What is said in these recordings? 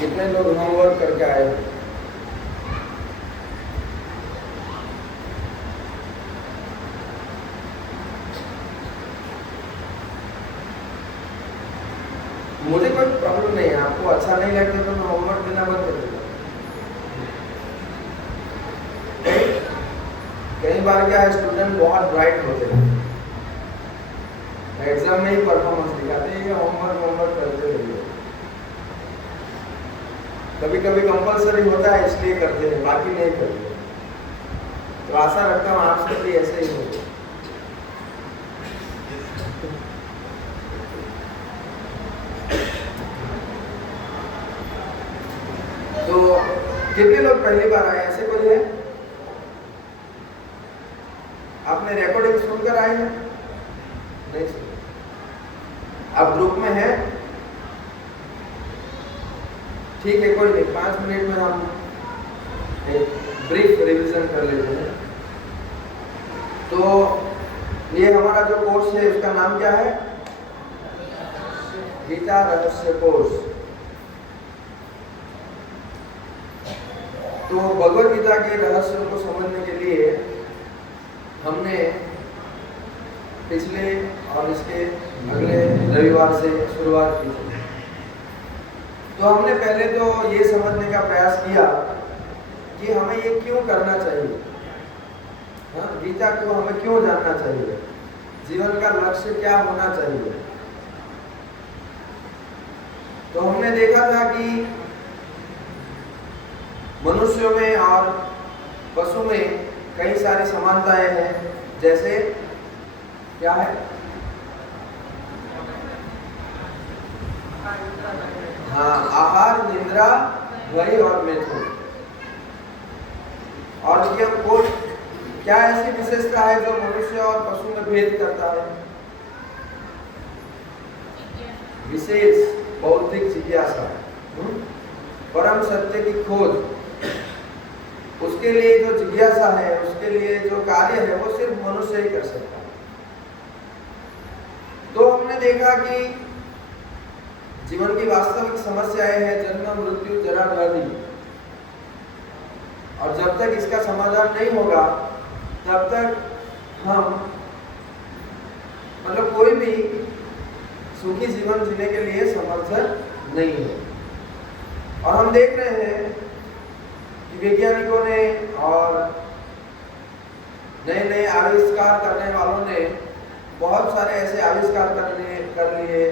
कितने लोग होमवर्क करके आए हो? मुझे कोई प्रॉब्लम नहीं है, आपको अच्छा नहीं लगता तो मैं होमवर्क देना बंद कर दूंगा। कई बार क्या है, स्टूडेंट बहुत ब्राइट होते हैं, एग्जाम में ही परफॉर्मेंस दिखाते हैं, होमवर्क करते रहिए। कभी कभी कंपलसरी होता है इसलिए करते हैं, बाकी नहीं करते। तो आशा रखता हूँ आप सब भी ऐसे ही होंगे। तो कितने लोग पहली बार आए, ऐसे कोई है? आपने रिकॉर्डिंग सुनकर आए हैं? नहीं सुन। आप ग्रुप में हैं? ठीक है, कोई नहीं, 5 मिनट में हम एक ब्रीफ रिवीजन कर लेते हैं। तो ये हमारा जो कोर्स है उसका नाम क्या है? गीता रहस्य कोर्स। तो भगवद गीता के रहस्य को समझने के लिए हमने पिछले और इसके अगले रविवार से शुरुआत की थी। तो हमने पहले तो ये समझने का प्रयास किया कि हमें ये क्यों करना चाहिए, गीता को हमें क्यों जानना चाहिए, जीवन का लक्ष्य क्या होना चाहिए। तो हमने देखा था कि मनुष्यों में और पशु में कई सारी समानताएं हैं। जैसे क्या है? हाँ, आहार, निद्रा, भय और मैथुन। और ये कोई क्या ऐसी विशेषता है जो मनुष्य और पशु में भेद करता है? विशेष बौद्धिक जिज्ञासा, परम सत्य की खोज। उसके लिए जो जिज्ञासा है, उसके लिए जो कार्य है, वो सिर्फ मनुष्य ही कर सकता है। तो हमने देखा कि जीवन की वास्तविक समस्याएं हैं जन्म, मृत्यु, जरा, व्याधि। और जब तक इसका समाधान नहीं होगा तब तक हम कोई भी सुखी जीवन जीने के लिए समर्थ नहीं है। और हम देख रहे हैं कि वैज्ञानिकों ने और नए नए आविष्कार करने वालों ने बहुत सारे ऐसे आविष्कार कर लिए।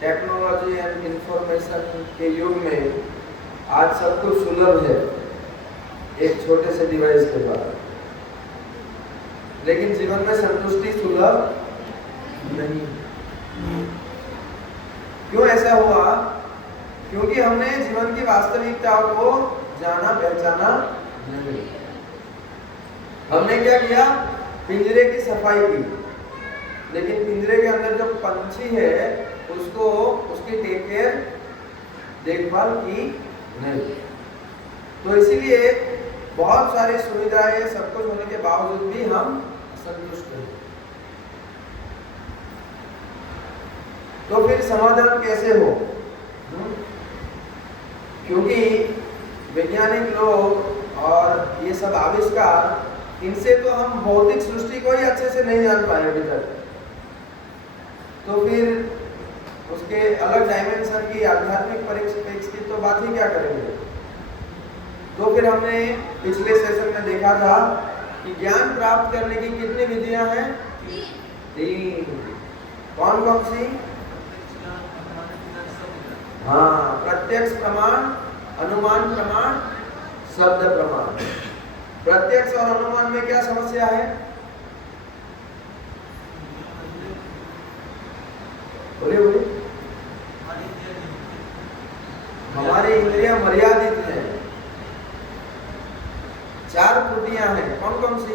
टेक्नोलॉजी एंड इंफॉर्मेशन के युग में आज सब कुछ सुलभ है एक छोटे से डिवाइस के द्वारा, लेकिन जीवन में संतुष्टि सुलभ नहीं। क्यों ऐसा हुआ? क्योंकि हमने जीवन की वास्तविकता को जाना, पहचाना नहीं। हमने क्या किया? पिंजरे की सफाई की, लेकिन पिंजरे के अंदर जो पंछी है उसको उसकी देखभाल की नहीं। तो इसीलिए बहुत सारी सुविधाएं, सब कुछ होने के बावजूद भी हम असंतुष्ट हैं। तो फिर समाधान कैसे हो? क्योंकि वैज्ञानिक लोग और ये सब आविष्कार, इनसे तो हम भौतिक सृष्टि को ही अच्छे से नहीं जान पाए अभी तक। तो फिर उसके अलग डायमेंशन की, आध्यात्मिक परिप्रेक्ष्य की तो बात ही क्या करेंगे। तो फिर हमने पिछले सेशन में देखा था कि ज्ञान प्राप्त करने की कितनी विधियां हैं? 3। कौन कौन सी? हाँ, प्रत्यक्ष प्रमाण, अनुमान प्रमाण, शब्द प्रमाण। प्रत्यक्ष और अनुमान में क्या समस्या है? बोलिए। हमारी इंद्रियां मर्यादित हैं। 4 त्रुटियां हैं। कौन कौन सी?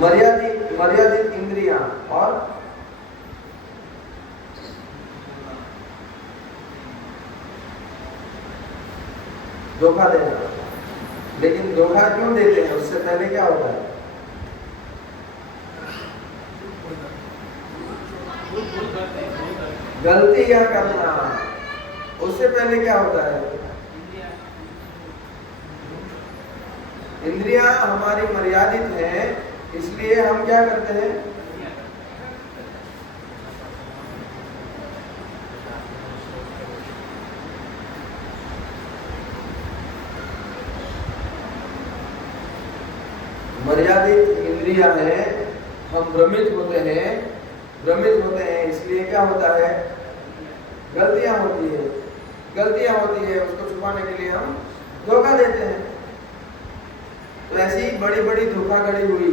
मर्यादित इंद्रियां और धोखा देना। लेकिन धोखा क्यों देते हैं? उससे पहले क्या होता है? गलतियां करना, उससे पहले क्या होता है? इंद्रियां हमारी मर्यादित हैं, इसलिए हम क्या करते हैं? मर्यादित इंद्रियां हैं, हम भ्रमित होते हैं, इसलिए क्या होता है? गलतियां होती है, उसको छुपाने के लिए हम धोखा देते हैं। तो ऐसी बड़ी बड़ी धोखाधड़ी हुई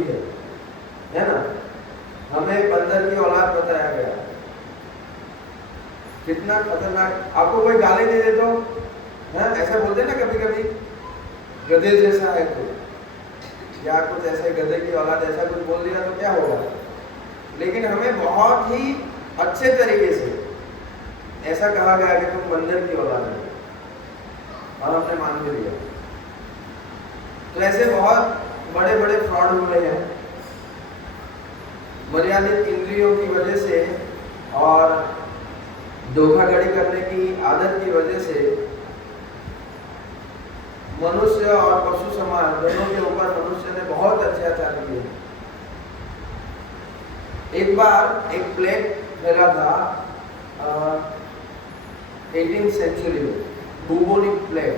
है ना? हमें बंदर की औलाद बताया गया, कितना खतरनाक। आपको कोई गाली दे दे तो ऐसा बोलते ना कभी कभी, गधे जैसा है तो, या कुछ ऐसे गधे की औलाद ऐसा कुछ बोल दिया तो क्या होगा? लेकिन हमें बहुत ही अच्छे तरीके से ऐसा कहा गया कि तुम बंदर की औलाद है, और हमने मान भी लिया। तो ऐसे बहुत बड़े बड़े फ्रॉड हुए हैं मर्यादित इंद्रियों की वजह से और धोखाधड़ी करने की आदत की वजह से। मनुष्य और पशु समाज दोनों के ऊपर मनुष्य ने बहुत अत्याचार किए। एक बार एक प्लेग फैला था 18th सेंचुरी में, बुबोनिक प्लेग।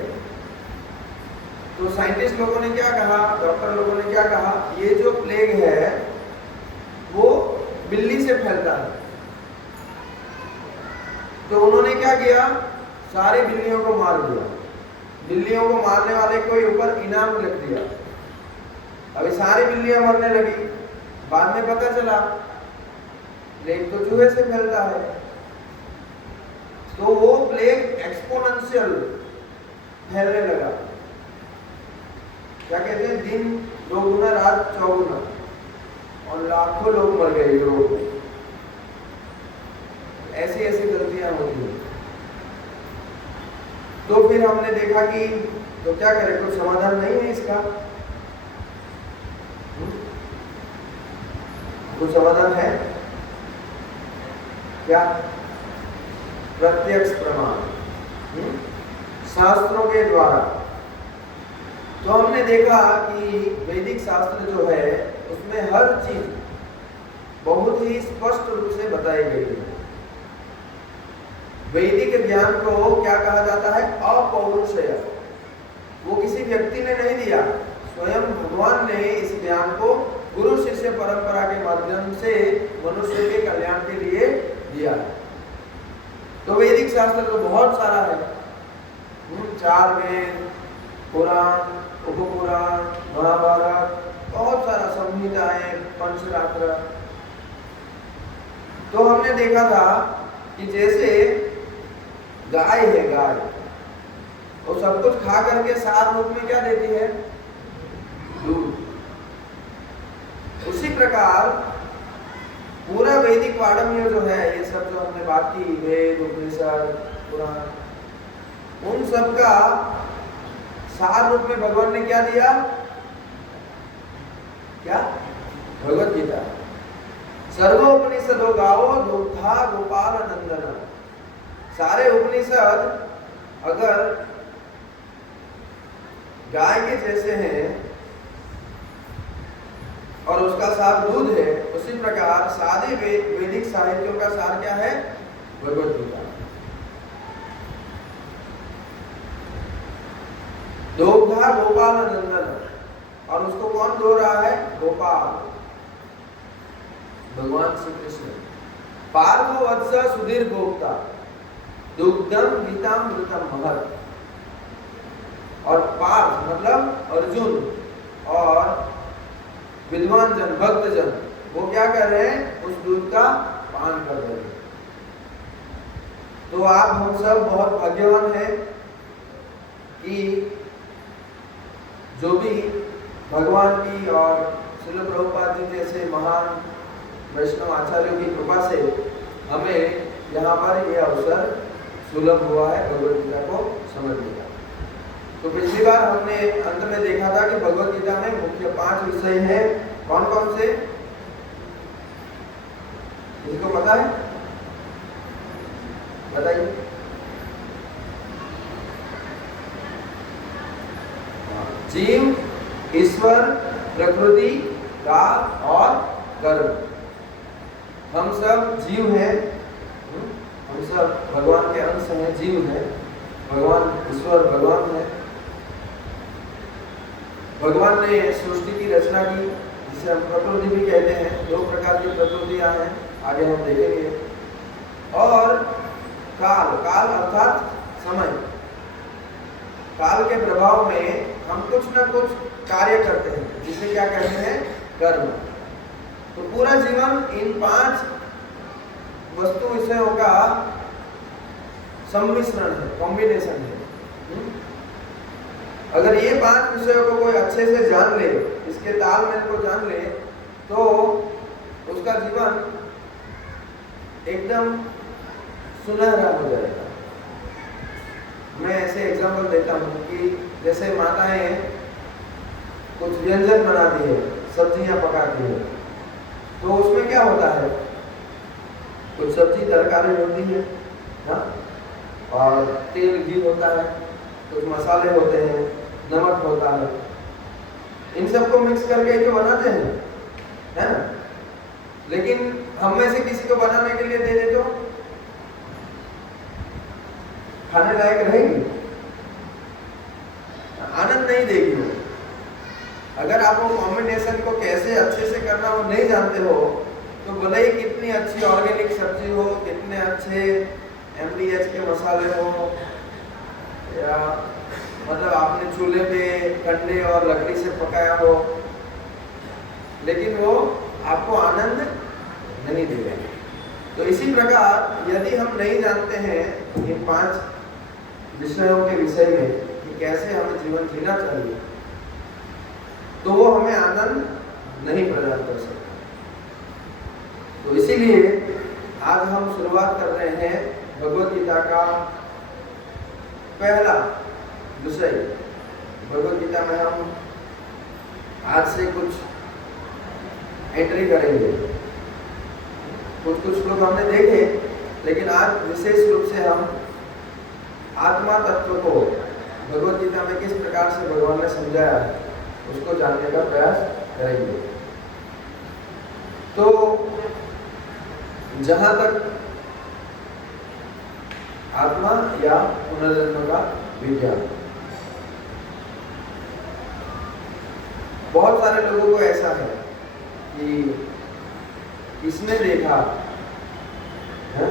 तो साइंटिस्ट लोगों ने क्या कहा, डॉक्टर लोगों ने क्या कहा, ये जो प्लेग है वो बिल्ली से फैलता है। तो उन्होंने क्या किया, सारी बिल्लियों को मार दिया। बिल्लियों को मारने वाले को ऊपर इनाम रख दिया। अभी सारी बिल्लियां मरने लगी। बाद में पता चला प्लेग तो चूहे से फैलता है। तो वो प्लेग एक्सपोनेंशियल फैलने लगा। क्या कहते हैं, दिन 2 गुना रात 4 गुना, और लाखों लोग मर गए यूरोप में। ऐसी ऐसी गलतियां होती हैं। तो फिर हमने देखा कि तो क्या करें, कुछ समाधान नहीं है इसका। कुछ समाधान है क्या? प्रत्यक्ष प्रमाण, शास्त्रों के द्वारा। तो हमने देखा कि वैदिक शास्त्र जो है उसमें हर चीज बहुत ही स्पष्ट रूप से बताई गई है। वैदिक ज्ञान को क्या कहा जाता है? अपौरुषेय। वो किसी व्यक्ति ने नहीं दिया, स्वयं भगवान ने इस ज्ञान को गुरु शिष्य परंपरा के माध्यम से मनुष्य के कल्याण के लिए दिया है। तो वैदिक शास्त्र तो बहुत सारा है, 4 वेद, पुराण, उपपुराण, महाभारत, बहुत सारा, संहिताएं, पंचरात्र। तो हमने देखा था कि जैसे गाय है, गाय वो सब कुछ खा करके सार रूप में क्या देती है? दूध। उसी प्रकार पूरा वैदिक पारम्य जो है, ये सब जो हमने बात की, वेद, उपनिषद, पुराण, उन सब का सार रूप में भगवान ने क्या दिया? क्या? भगवत गीता। सर्वोपनिषदो गावो दुग्धा गोपाल नंदन। सारे उपनिषद अगर गाय के जैसे हैं और उसका सार दूध है, उसी प्रकार सारे वैदिक साहित्यों का सार क्या है? भगवत गीता। दुग्धा गोपाल नंदन, और उसको कौन दो रहा है? गोपाल, भगवान श्री कृष्ण। पार्थो वत्स सुधीर गोप्ता दुग्धम गीताम मृतम महत। और पार्थ मतलब अर्जुन और विद्वान जन, भक्त जन, वो क्या कर रहे हैं? उस दूध का पान कर रहे हैं। तो आप हम सब बहुत भाग्यवान हैं कि जो भी भगवान की और श्रील प्रभुपाद जी जैसे महान वैष्णव आचार्यों की कृपा से हमें यहाँ पर यह अवसर सुलभ हुआ है भगवद गीता को समझने का। तो पिछली बार हमने अंत में देखा था कि भगवद गीता में मुख्य 5 विषय हैं। कौन कौन से? किसको पता है? बताइए। जीव, ईश्वर, प्रकृति, काल और कर्म। हम सब जीव हैं, हम सब भगवान के अंश हैं, जीव हैं। भगवान ईश्वर भगवान है। भगवान ने सृष्टि की रचना की, जिसे हम प्रकृति भी कहते हैं। 2 प्रकार की प्रकृतियां हैं, आगे हम देखेंगे। और काल, काल अर्थात समय। काल के प्रभाव में हम कुछ न कुछ कार्य करते हैं, जिसे क्या कहते हैं? कर्म। तो पूरा जीवन इन 5 वस्तु विषयों का सम्मिश्रण है, कॉम्बिनेशन है। अगर ये 5 विषयों को कोई अच्छे से जान ले, इसके तालमेल को जान ले, तो उसका जीवन एकदम सुनहरा हो जाएगा। मैं ऐसे एग्जाम्पल देता हूँ कि जैसे माताएं कुछ व्यंजन बनाती है, सब्जियां पकाती है, तो उसमें क्या होता है? कुछ सब्जी तरकारी होती है ना, और तेल घी होता है, कुछ मसाले होते हैं, नमक होता है। इन सबको मिक्स करके जो बनाते हैं, है ना? लेकिन हम में से किसी को बनाने के लिए दे दे तो खाने लायक रहेगी? आनंद नहीं देगी वो। अगर आप वो कॉम्बिनेशन को कैसे अच्छे से करना वो नहीं जानते हो, तो भले ही कितनी अच्छी ऑर्गेनिक सब्जी हो, कितने अच्छे MDH के मसाले हो, या मतलब आपने चूल्हे पे कंडे और लकड़ी से पकाया हो, लेकिन वो आपको आनंद नहीं देगा। तो इसी प्रकार यदि हम नहीं जानते हैं इन 5 विषयों के विषय में कि कैसे हमें जीवन जीना चाहिए, तो वो हमें आनंद नहीं प्रदान कर सकते। तो इसीलिए आज हम शुरुआत कर रहे हैं भगवत गीता का पहला विषय। भगवत गीता में हम आज से कुछ एंट्री करेंगे। कुछ श्लोक हमने देखे, लेकिन आज विशेष रूप से हम आत्मा तत्व को भगवत गीता में किस प्रकार से भगवान ने समझाया है, उसको जानने का प्रयास करेंगे। तो जहां तक आत्मा या पुनर्जन्म का विज्ञान, बहुत सारे लोगों को ऐसा है कि किसने देखा है?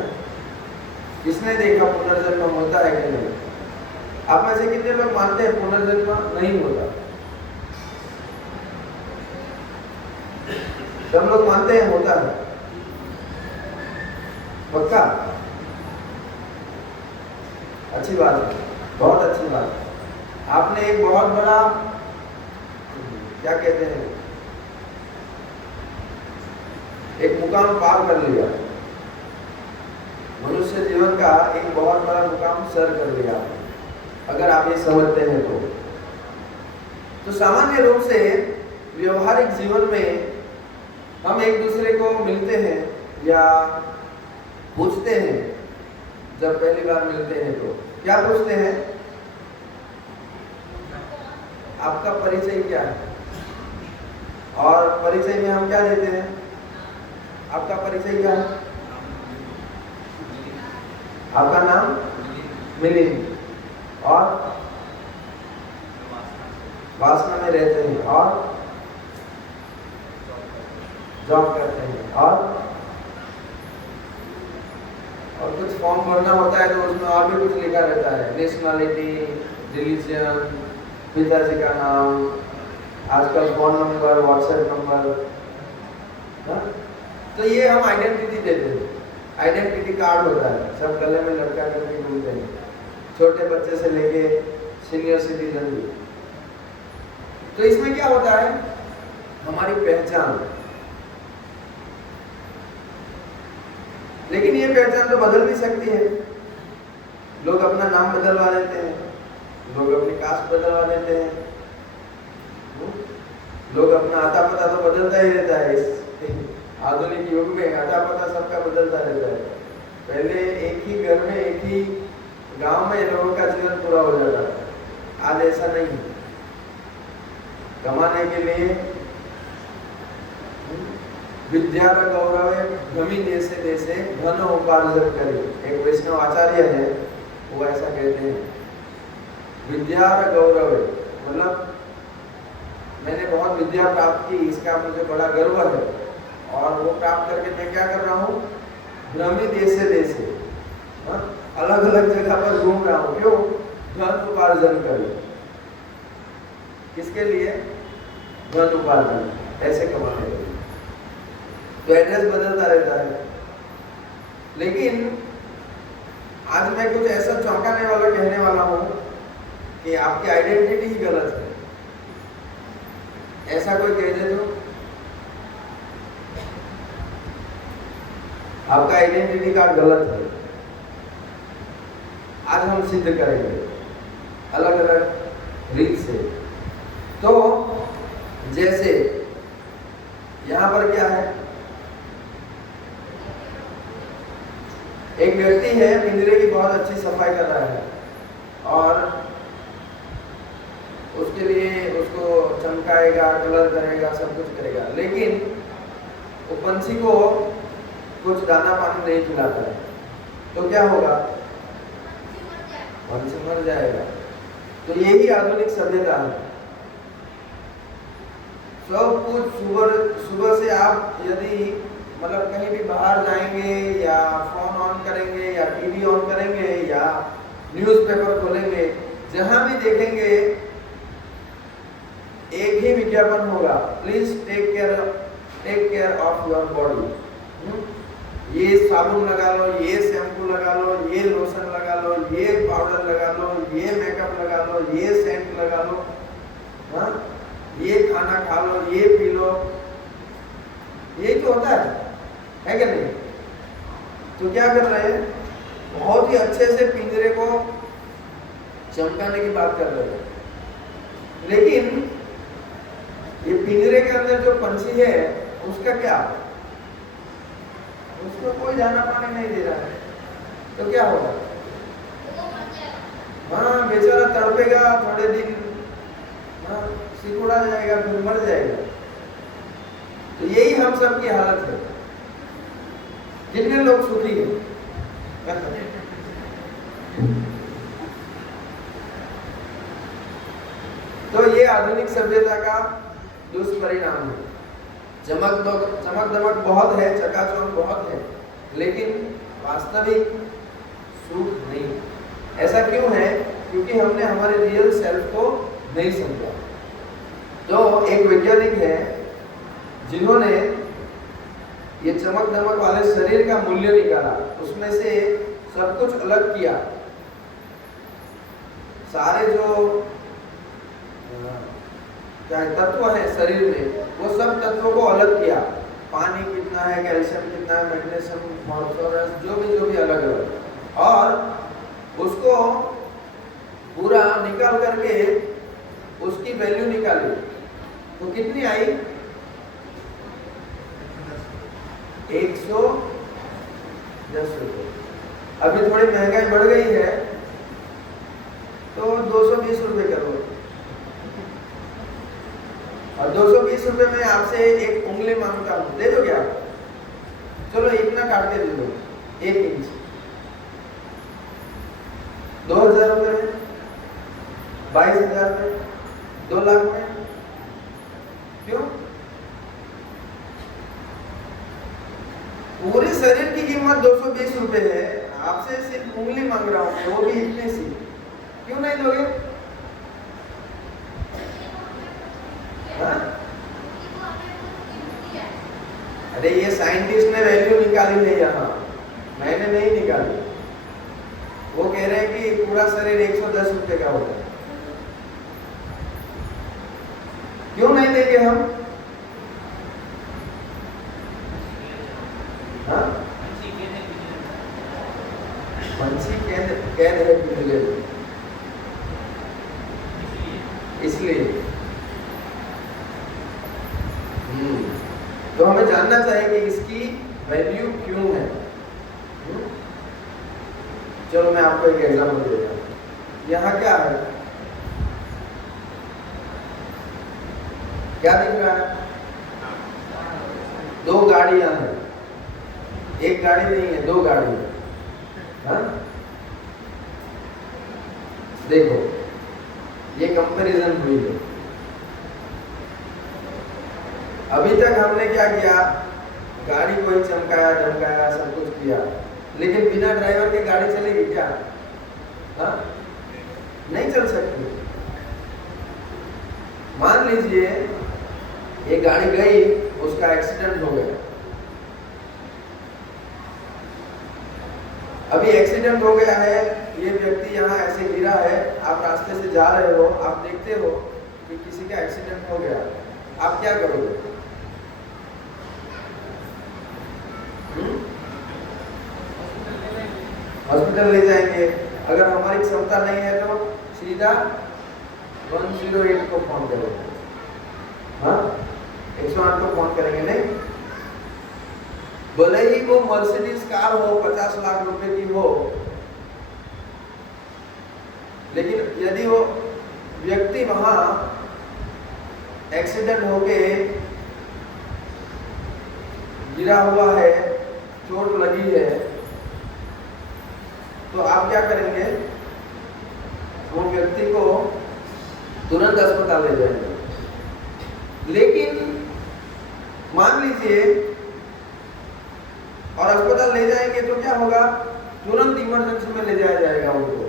किसने देखा पुनर्जन्म होता है कि नहीं? आप में से कितने लोग मानते हैं पुनर्जन्म नहीं होता? सब लोग मानते हैं होता है, पक्का? अच्छी बात है, बहुत अच्छी बात है। आपने एक बहुत बड़ा, क्या कहते हैं, एक मुकाम पार कर लिया। मनुष्य जीवन का एक बहुत बड़ा मुकाम सर कर लिया, अगर आप ये समझते हैं तो सामान्य रूप से व्यवहारिक जीवन में हम एक दूसरे को मिलते हैं या पूछते हैं। जब पहली बार मिलते हैं तो क्या पूछते हैं? आपका परिचय क्या है? और परिचय में हम क्या देते हैं? आपका परिचय क्या है? आपका नाम मिलिंद, और वासना में रहते हैं, और जॉब करते हैं, और कुछ फॉर्म भरना होता है तो उसमें और भी कुछ लिखा रहता है, नेशनलिटी, रिलीजन, पिताजी का नाम, आजकल फोन नंबर, व्हाट्सएप नंबर। तो ये हम आइडेंटिटी देते हैं। आइडेंटिटी कार्ड होता है, सब गले में लटका करके घूमते हैं, छोटे बच्चे से लेके सीनियर सिटीजन भी। तो इसमें क्या होता है? हमारी पहचान। लेकिन ये पहचान तो बदल भी सकती है। लोग अपना नाम बदलवा लेते हैं, लोग अपनी कास्ट बदलवा लेते हैं, लोग अपना आता पता तो बदलता ही रहता है। इस आधुनिक युग में आता पता सबका बदलता रहता है। पहले एक ही घर में, एक ही गांव में लोगों का जीवन पूरा हो जाता था। आज ऐसा नहीं है। कमाने के लिए विद्या का गौरव है, भ्रमी देशे देशे धन उपार्जन करे। एक वैष्णव आचार्य है, वो ऐसा कहते हैं, विद्या का गौरव है, मतलब मैंने बहुत विद्या प्राप्त की, इसका मुझे बड़ा गर्व है, और वो प्राप्त करके मैं क्या कर रहा हूँ, भ्रमी देशे देशे अलग अलग जगह पर घूम रहा हूँ। क्यों? धन उपार्जन करे। किसके लिए? धन उपार्जन, ऐसे कमाने के लिए। तो एड्रेस बदलता रहता है। लेकिन आज मैं कुछ ऐसा चौंकाने वाला कहने वाला हूं कि आपकी आइडेंटिटी ही गलत है। ऐसा कोई कह दे तो आपका आइडेंटिटी कार्ड गलत है। आज हम सिद्ध करेंगे अलग अलग रीत से। तो जैसे यहां पर क्या है, एक व्यक्ति है, पिंजरे की बहुत अच्छी सफाई कर रहा है और उसके लिए उसको चमकाएगा, कलर करेगा, सब कुछ करेगा, लेकिन वो पंछी को कुछ दाना पानी नहीं खिलाता है, तो क्या होगा? पंछी मर जाएगा। तो यही आधुनिक सभ्यता है। सब कुछ सुबह से आप यदि मतलब कहीं भी बाहर जाएंगे या फोन ऑन करेंगे या टीवी ऑन करेंगे या न्यूज़पेपर खोलेंगे, जहां भी देखेंगे एक ही विज्ञापन होगा, please take care of your body. ये साबुन लगा लो, ये शैम्पू लगा लो, ये लोशन लगा लो, ये पाउडर लगा लो, ये मेकअप लगा लो, ये सेंट लगा लो, हाँ, ये खाना खा लो, ये पी लो। यही तो होता है क्या नहीं? तो क्या कर रहे हैं? बहुत ही अच्छे से पिंजरे को चमकाने की बात कर रहे हैं, लेकिन ये पिंजरे के अंदर जो पंछी है उसका क्या? उसको कोई दाना पानी नहीं दे रहा है, तो क्या होगा? हाँ, बेचारा तड़पेगा थोड़े दिन, हाँ, सिकुड़ा जाएगा, फिर मर जाएगा। तो यही हम सब की हालत है। कितने लोग सुखी हैं? तो ये आधुनिक सभ्यता का दुष्परिणाम है। चमक दमक बहुत है, चकाचौंध बहुत है, लेकिन वास्तविक सुख नहीं। ऐसा क्यों है? क्योंकि हमने हमारे रियल सेल्फ को नहीं समझा। तो एक वैज्ञानिक है जिन्होंने ये चमक दमक वाले शरीर का मूल्य निकाला, उसमें से सब कुछ अलग किया, सारे जो क्या तत्व है शरीर में, वो सब तत्वों को अलग किया। पानी कितना है, कैल्शियम कितना है, मैग्नीशियम, फास्फोरस, जो भी अलग अलग, और उसको पूरा निकाल करके उसकी वैल्यू निकाली, तो कितनी आई? 110 रुपये। अभी थोड़ी महंगाई बढ़ गई है तो 220 रुपये करो, और 220 रुपये में आपसे एक उंगली मांगता हूँ, दे दोगे आप? चलो इतना काट के दे दो, 1 इंच। 2000 रुपये में, 22,000 में, 2 लाख में। क्यों? पूरे शरीर की कीमत 220 रुपये है, आपसे सिर्फ उंगली मांग रहा हूँ, वो भी इतनी सी, क्यों नहीं दोगे? हाँ? अरे ये साइंटिस्ट ने वैल्यू निकाली है, यहाँ मैंने नहीं निकाली। वो कह रहे हैं कि पूरा शरीर 110 रुपये का होता है। क्यों नहीं देंगे हम? हाँ? पंछी कैद है पिंजरे में, इसलिए तो हमें जानना चाहिए कि इसकी वैल्यू क्यों है। चलो मैं आपको एक एग्जाम्पल देता हूँ। यहाँ क्या है, क्या दिख रहा है? दो गाड़ियां हैं, एक गाड़ी नहीं है, दो गाड़ी है। हाँ? देखो ये कंपैरिजन हुई है। अभी तक हमने क्या किया, गाड़ी को ही चमकाया धमकाया सब कुछ किया, लेकिन बिना ड्राइवर के गाड़ी चलेगी क्या? हाँ? नहीं चल सकती। मान लीजिए ये गाड़ी गई, उसका एक्सीडेंट हो गया। अभी एक्सीडेंट हो गया है, ये व्यक्ति यहाँ ऐसे गिरा है, आप रास्ते से जा रहे हो, आप देखते हो कि किसी का एक्सीडेंट हो गया, आप क्या करोगे? हॉस्पिटल ले जाएंगे। अगर हमारी क्षमता नहीं है तो सीधा 108 को फोन करेंगे। हाँ, 108 को फोन करेंगे। नहीं, भले ही वो मर्सिडीज कार हो, 50 लाख रुपए की हो, लेकिन यदि वो व्यक्ति वहां एक्सीडेंट होके गिरा हुआ है, चोट लगी है, तो आप क्या करेंगे? वो व्यक्ति को तुरंत अस्पताल ले जाएंगे। लेकिन मान लीजिए, और अस्पताल ले जाएंगे तो क्या होगा? तुरंत इमरजेंसी में ले जाया जाएगा उनको,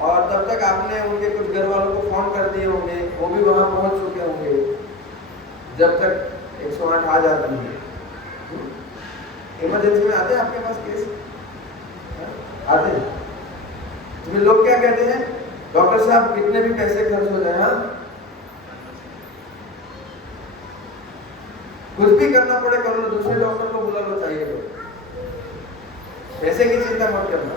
और तब तक आपने उनके कुछ घर वालों को फोन कर दिए होंगे, वो भी वहां पहुंच चुके होंगे जब तक 108 आ जाती है। इमरजेंसी में आते हैं आपके पास केस? आते हैं। तो लोग क्या कहते हैं? डॉक्टर साहब कितने भी पैसे खर्च हो जाए, हाँ, कुछ भी करना पड़े कर लो, दूसरे डॉक्टर को बुला लो, चाहिए तो पैसे की चिंता मत करना,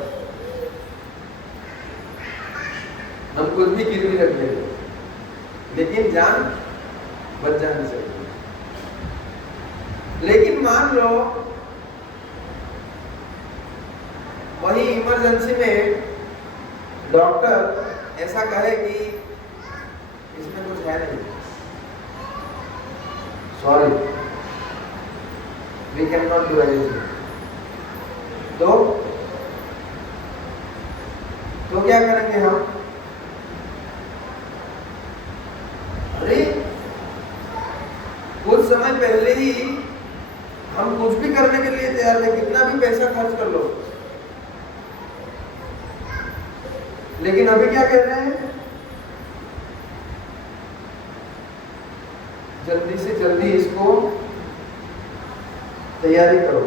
हम कुछ भी गिरवी रख लेंगे, लेकिन जान बच जानी चाहिए। लेकिन मान लो वही इमरजेंसी में डॉक्टर ऐसा कहे कि इसमें कुछ है नहीं, sorry we can not do anything, तो क्या करेंगे हम? अरे कुछ समय पहले ही हम कुछ भी करने के लिए तैयार थे, कितना भी पैसा खर्च कर लो, लेकिन अभी क्या कह रहे हैं? जल्दी से जल्दी इसको तैयारी करो,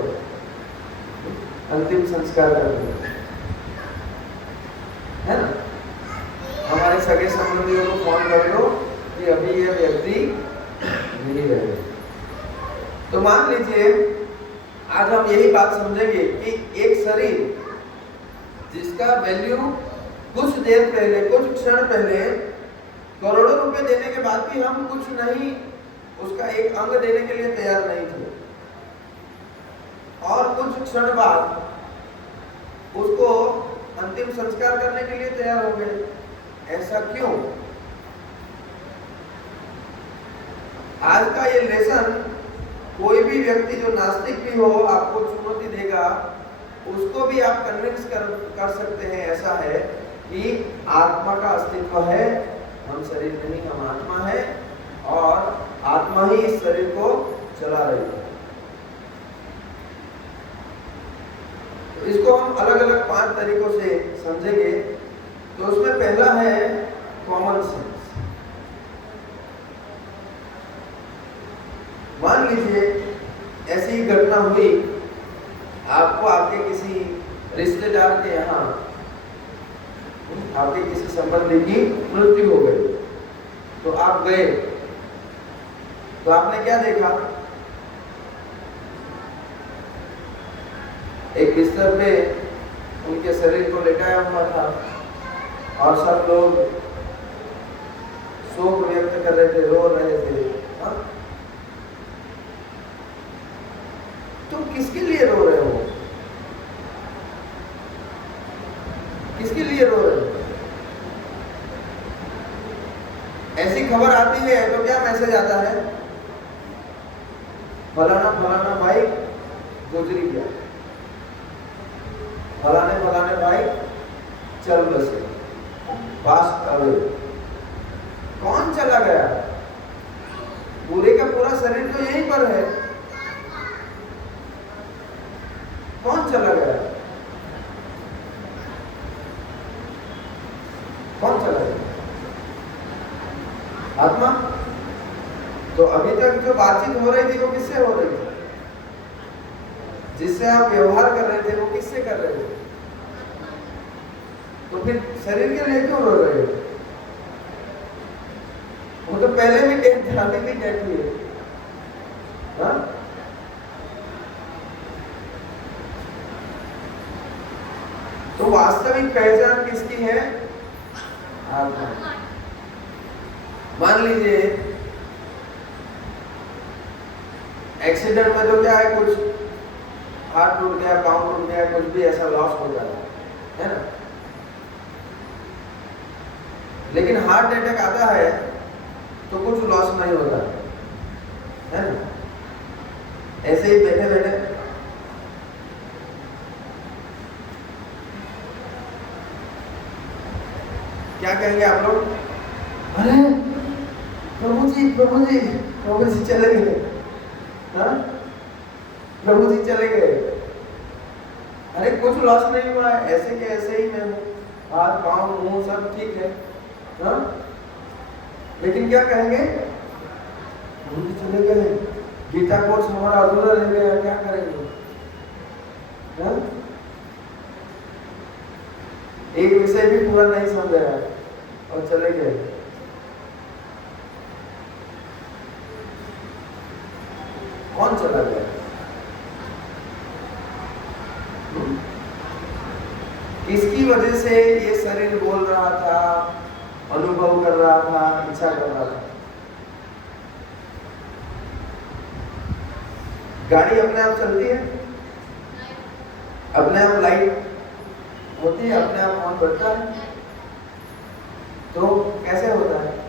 अंतिम संस्कार करो, है ना? हमारे सगे संबंधियों को फोन कर लो कि अभी यह व्यक्ति नहीं रहे। तो मान लीजिए आज हम यही बात समझेंगे कि एक शरीर जिसका वैल्यू कुछ देर पहले, कुछ क्षण पहले करोड़ों रुपए देने के बाद भी हम कुछ नहीं, उसका एक अंग देने के लिए तैयार नहीं थे, और कुछ क्षण बाद उसको अंतिम संस्कार करने के लिए तैयार हो गए। ऐसा क्यों? आज का ये लेसन कोई भी व्यक्ति जो नास्तिक भी हो आपको चुनौती देगा, उसको भी आप कन्विंस कर सकते हैं। ऐसा है कि आत्मा का अस्तित्व है, हम शरीर नहीं, हम आत्मा है, और आत्मा ही इस शरीर को चला रही है। तो इसको हम अलग अलग 5 तरीकों से समझेंगे। तो उसमें पहला है कॉमन सेंस। मान लीजिए ऐसी ही घटना हुई, आपको आपके किसी रिश्तेदार के यहाँ, आपके किसी संबंधी की मृत्यु हो गई, तो आप गए, तो आपने क्या देखा? एक बिस्तर पे उनके शरीर को लेटाया हुआ था, और सब लोग शोक व्यक्त कर रहे थे, रो रहे थे। हाँ? तुम किसके लिए रो रहे हो? किसके लिए रो रहे हो? ऐसी खबर आती है तो क्या मैसेज आता है? फलाना फलाना भाई गुजरी गया, फलाने फलाने भाई चल बसे, पास अवे। कौन चला गया? पूरे का पूरा शरीर तो यहीं पर है, कौन चला गया? कौन चला गया? आत्मा। तो अभी तक जो बातचीत हो रही थी वो किससे हो रही थी? जिससे आप व्यवहार कर रहे थे वो किससे कर रहे थे? तो फिर शरीर के लिए क्यों रो रहे हो? वो तो पहले भी डेथ था, अभी भी डेथ हुई है। हाँ? तो वास्तविक पहचान किसकी है? आत्मा। मान लीजिए एक्सीडेंट में तो क्या है, कुछ हाथ टूट गया, पांव टूट गया, कुछ भी ऐसा लॉस हो जाता है ना। लेकिन हार्ट अटैक आता है तो कुछ लॉस नहीं होता है ना। ऐसे ही बैठे बैठे क्या कहेंगे आप लोग? अरे प्रभु जी प्रभु जी प्रभु जी चले गए, हाँ प्रभु जी चले गए। अरे कुछ लॉस नहीं हुआ है, ऐसे के ऐसे ही मैं हूँ, हाथ पाँव मुंह सब ठीक है, हाँ। लेकिन क्या कहेंगे? प्रभु जी चले गए, गीता कोर्स हमारा अधूरा रह गया, क्या करेंगे? हाँ? एक विषय भी पूरा नहीं समझा और चले गए। कौन चला गया? किसकी वजह से ये शरीर बोल रहा था, अनुभव कर रहा था, इच्छा कर रहा था? गाड़ी अपने आप चलती है? अपने आप लाइट होती है, अपने आप ऑन बढ़ता है? तो कैसे होता है?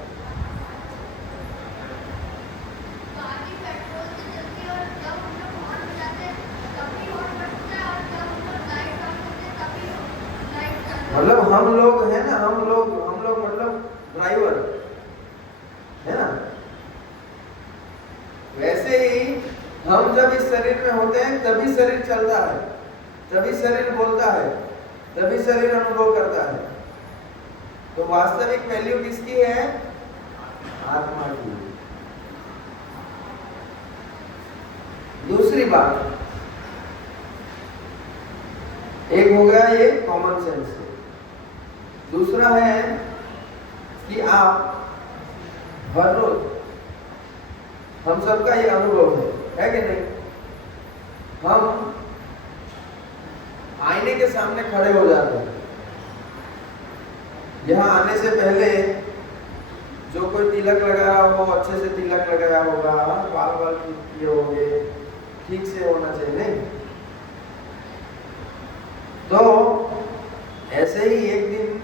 मतलब हम लोग है ना, हम लोग मतलब ड्राइवर है ना। वैसे ही हम जब इस शरीर में होते हैं तभी शरीर चलता है, तभी शरीर बोलता है, तभी शरीर अनुभव करता है। तो वास्तविक वैल्यू किसकी है? आत्मा की। दूसरी बात, एक हो गया ये कॉमन सेंस से, दूसरा है कि आप हर रोज, हम सबका ये अनुभव है कि नहीं? हम आईने के सामने खड़े हो जाते हैं। यहाँ आने से पहले जो कोई तिलक लगाया हो, अच्छे से तिलक लगाया होगा, बाल बाल किए होंगे, ठीक से होना चाहिए, नहीं? तो ऐसे ही एक दिन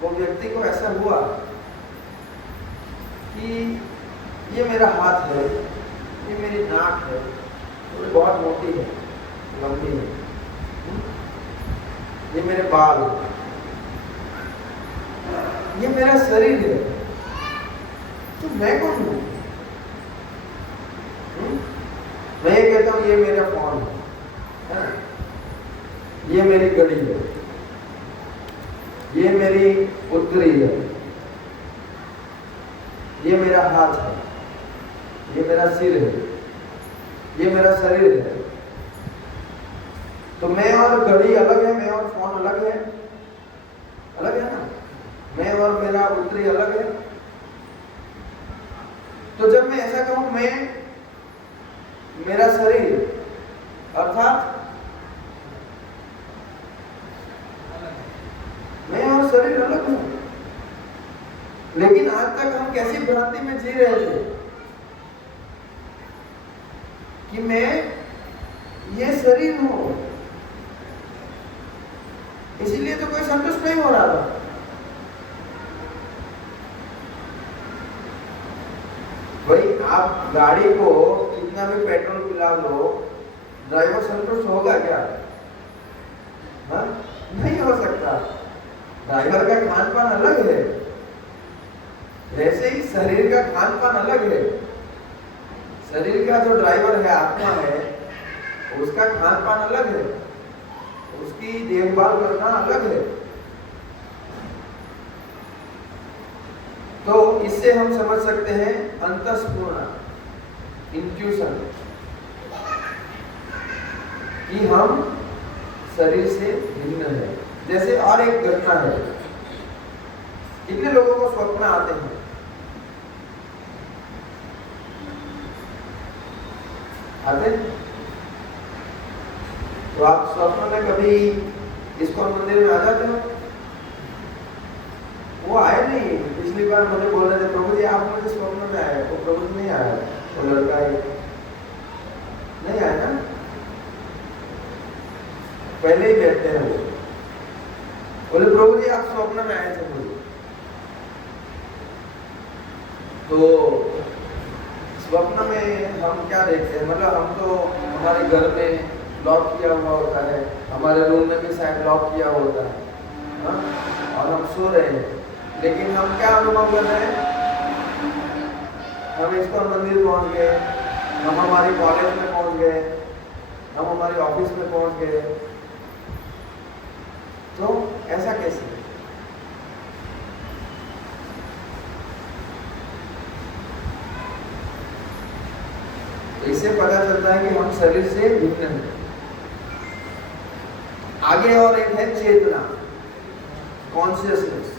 वो व्यक्ति को ऐसा हुआ कि ये मेरा हाथ है, ये मेरी नाक है, ये बहुत मोटी है, लंबी है, ये मेरे बाल, ये मेरा शरीर है, तो मैं कौन हूँ? मैं ये कहता हूँ ये मेरा फोन है, ये मेरी घड़ी है, ये मेरी पुत्री है, ये मेरा हाथ है, ये मेरा सिर है, ये मेरा शरीर है। तो मैं और घड़ी अलग है, मैं और फोन अलग है, अलग है ना? मैं और मेरा पुत्री अलग है। तो जब मैं ऐसा कहूं मैं मेरा शरीर, अर्थात मैं और शरीर अलग हूं। लेकिन आज तक हम कैसी भ्रांति में जी रहे थे कि मैं ये शरीर हूं, इसीलिए तो कोई संतुष्ट नहीं हो रहा था। भाई आप गाड़ी को कितना भी पेट्रोल पिला लो, ड्राइवर संतुष्ट होगा क्या? हाँ? नहीं हो सकता। ड्राइवर का खान पान अलग है, वैसे ही शरीर का खान पान अलग है। शरीर का जो ड्राइवर है, आत्मा है, उसका खान पान अलग है, उसकी देखभाल करना अलग है। तो इससे हम समझ सकते हैं अंतःस्फुरणा, इंट्यूशन, कि हम शरीर से भिन्न है। जैसे और एक घटना है, कितने लोगों को स्वप्न आते हैं? आते? तो आप स्वप्न में कभी इस्कॉन मंदिर में आ जाते हो? वो आए नहीं। पिछली बार मुझे बोल रहे थे, प्रभु जी आप मुझे स्वप्न में आए। वो प्रभु जी नहीं आया, वो लड़का है नहीं आया ना, पहले ही बैठते हैं वो। बोले प्रभु जी आप स्वप्न में आए थे मुझे। तो स्वप्न में हम क्या देखते हैं? मतलब हम तो हमारे घर में लॉक किया हुआ होता है, हमारे रूम में भी शायद लॉक किया होता है, हाँ? और हम सो रहे हैं, लेकिन हम क्या अनुभव कर रहे हैं? हम इस्कॉन मंदिर पहुंच गए, हम हमारी कॉलेज में पहुंच गए, हम हमारे ऑफिस में पहुंच गए। तो ऐसा कैसे? तो इससे पता चलता है कि हम शरीर से भिन्न हैं। आगे और एक है चेतना, कॉन्शियसनेस।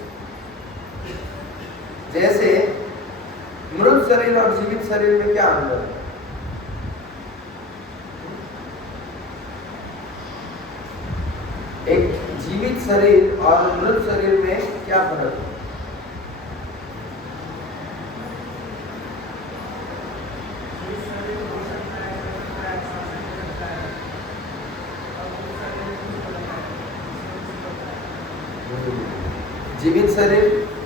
जैसे मृत शरीर और जीवित शरीर में क्या अंतर है? एक जीवित शरीर और मृत शरीर में क्या फर्क है? जीवित शरीर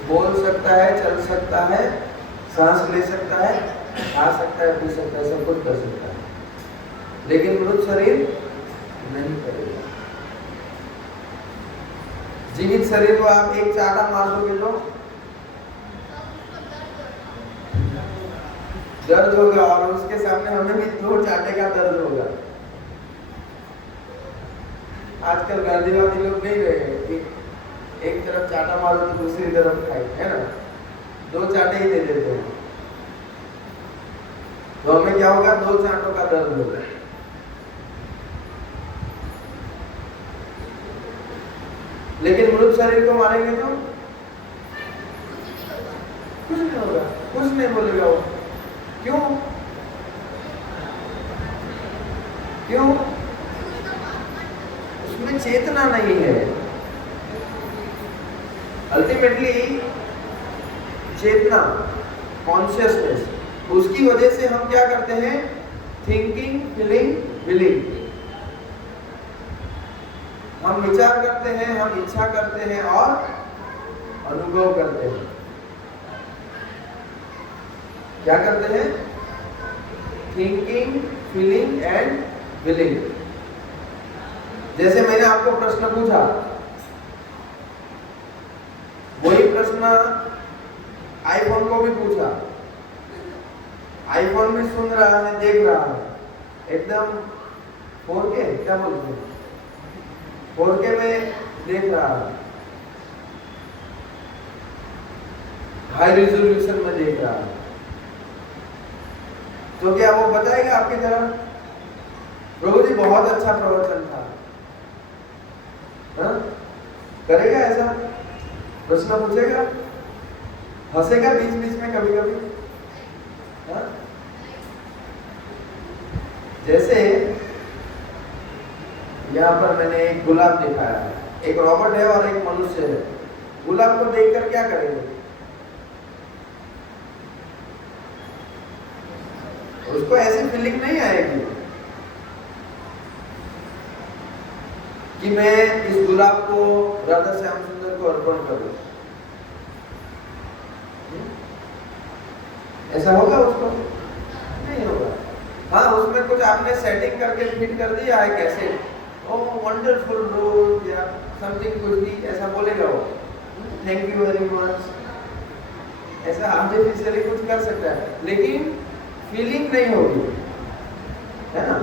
बोल सकता है, चल सकता है, सांस ले सकता है, खा सकता है, पी सकता है, सब कुछ कर सकता है, लेकिन मृत शरीर नहीं करेगा। जीवित शरीर को आप एक चाटा मार दोगे तो दर्द होगा, और उसके सामने हमें भी 2 चाटे का दर्द होगा। आजकल गांधीवादी लोग नहीं रहे कि एक तरफ चाटा मारो तो दूसरी तरफ खाए, है ना? 2 चाटे ही दे देते हैं, तो हमें क्या होगा? 2 चाटों का दर्द होगा। लेकिन मृत शरीर को मारेंगे तो कुछ नहीं होगा, कुछ नहीं बोलेगा वो। क्यों? क्यों? उसमें चेतना नहीं है। अल्टीमेटली चेतना, कॉन्शियसनेस, उसकी वजह से हम क्या करते हैं? Thinking, feeling, willing. हम विचार करते हैं, हम इच्छा करते हैं और अनुभव करते हैं। क्या करते हैं? Thinking, feeling and willing. जैसे मैंने आपको प्रश्न पूछा, वही प्रश्न आईफोन को भी पूछा। आईफोन भी सुन रहा है, देख रहा है, एकदम 4K, क्या बोलते हैं, 4K में देख रहा है, हाई रिजोल्यूशन में देख रहा है। तो क्या वो बताएगा आपकी तरह, प्रभु जी बहुत अच्छा प्रवचन था? हाँ? करेगा ऐसा? प्रश्न पूछेगा, हंसेगा बीच बीच में कभी कभी, हाँ? जैसे यहाँ पर मैंने एक गुलाब दिखाया है, एक रॉबर्ट है और एक मनुष्य है। गुलाब को देखकर क्या करेंगे? उसको ऐसी फीलिंग नहीं आएगी। कि मैं इस गुलाब को राधा श्याम सुंदर को अर्पण करूं। ऐसा होगा उसको? नहीं होगा। हाँ, उसमें कुछ आपने सेटिंग करके फिट कर दिया है कैसे, ओह वंडरफुल रोज या समथिंग कुछ भी ऐसा बोलेगा वो, थैंक यू वेरी मच, ऐसा आर्टिफिशियली कुछ कर सकता है, लेकिन फीलिंग नहीं होगी, है ना,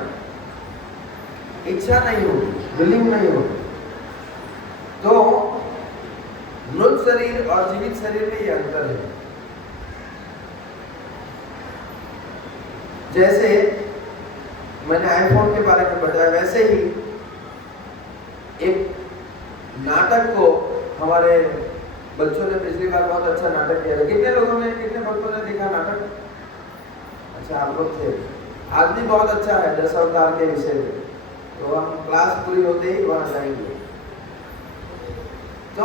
इच्छा नहीं होगी, फीलिंग नहीं होगी। तो मृत शरीर और जीवित शरीर में ये अंतर है। जैसे मैंने आईफोन के बारे में बताया, वैसे ही एक नाटक को हमारे बच्चों ने पिछली बार बहुत अच्छा नाटक किया है। कितने लोगों ने, कितने बच्चों ने देखा नाटक? अच्छा, आप लोग थे। आज भी बहुत अच्छा है 10 अवतार के विषय में, तो हम क्लास पूरी होते ही वहां जाएंगे। तो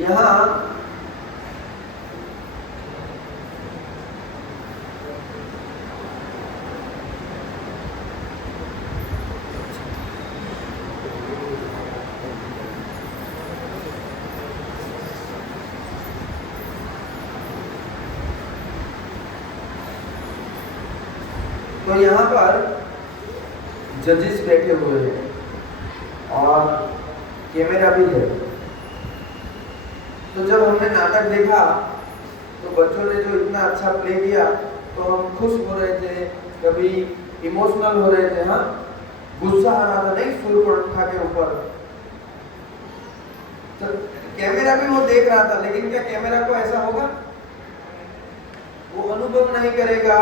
यहाँ तो यहाँ पर जजेस बैठे हुए हैं और कैमरा भी है। तो जब हमने नाटक देखा तो बच्चों ने जो इतना अच्छा प्ले किया तो हम खुश हो रहे थे, कभी इमोशनल हो रहे थे, हाँ, गुस्सा आ रहा था, नहीं, सूर्यपणखा के ऊपर। तो कैमरा भी वो देख रहा था, लेकिन क्या कैमरा को ऐसा होगा? वो अनुभव नहीं करेगा,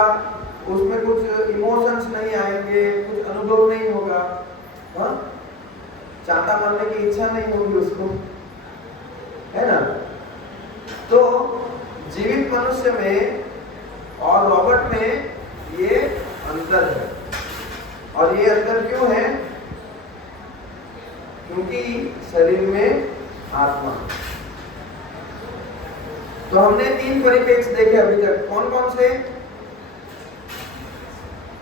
उसमें कुछ इमोशंस नहीं आएंगे, कुछ अनुभव नहीं होगा, हाँ, चांटा मारने की इच्छा नहीं होगी उसको, है ना। तो जीवित मनुष्य में और रॉबोट में ये अंतर है। और ये अंतर क्यों है? क्योंकि शरीर में आत्मा। तो हमने 3 परिप्रेक्ष्य देखे अभी तक। कौन कौन से?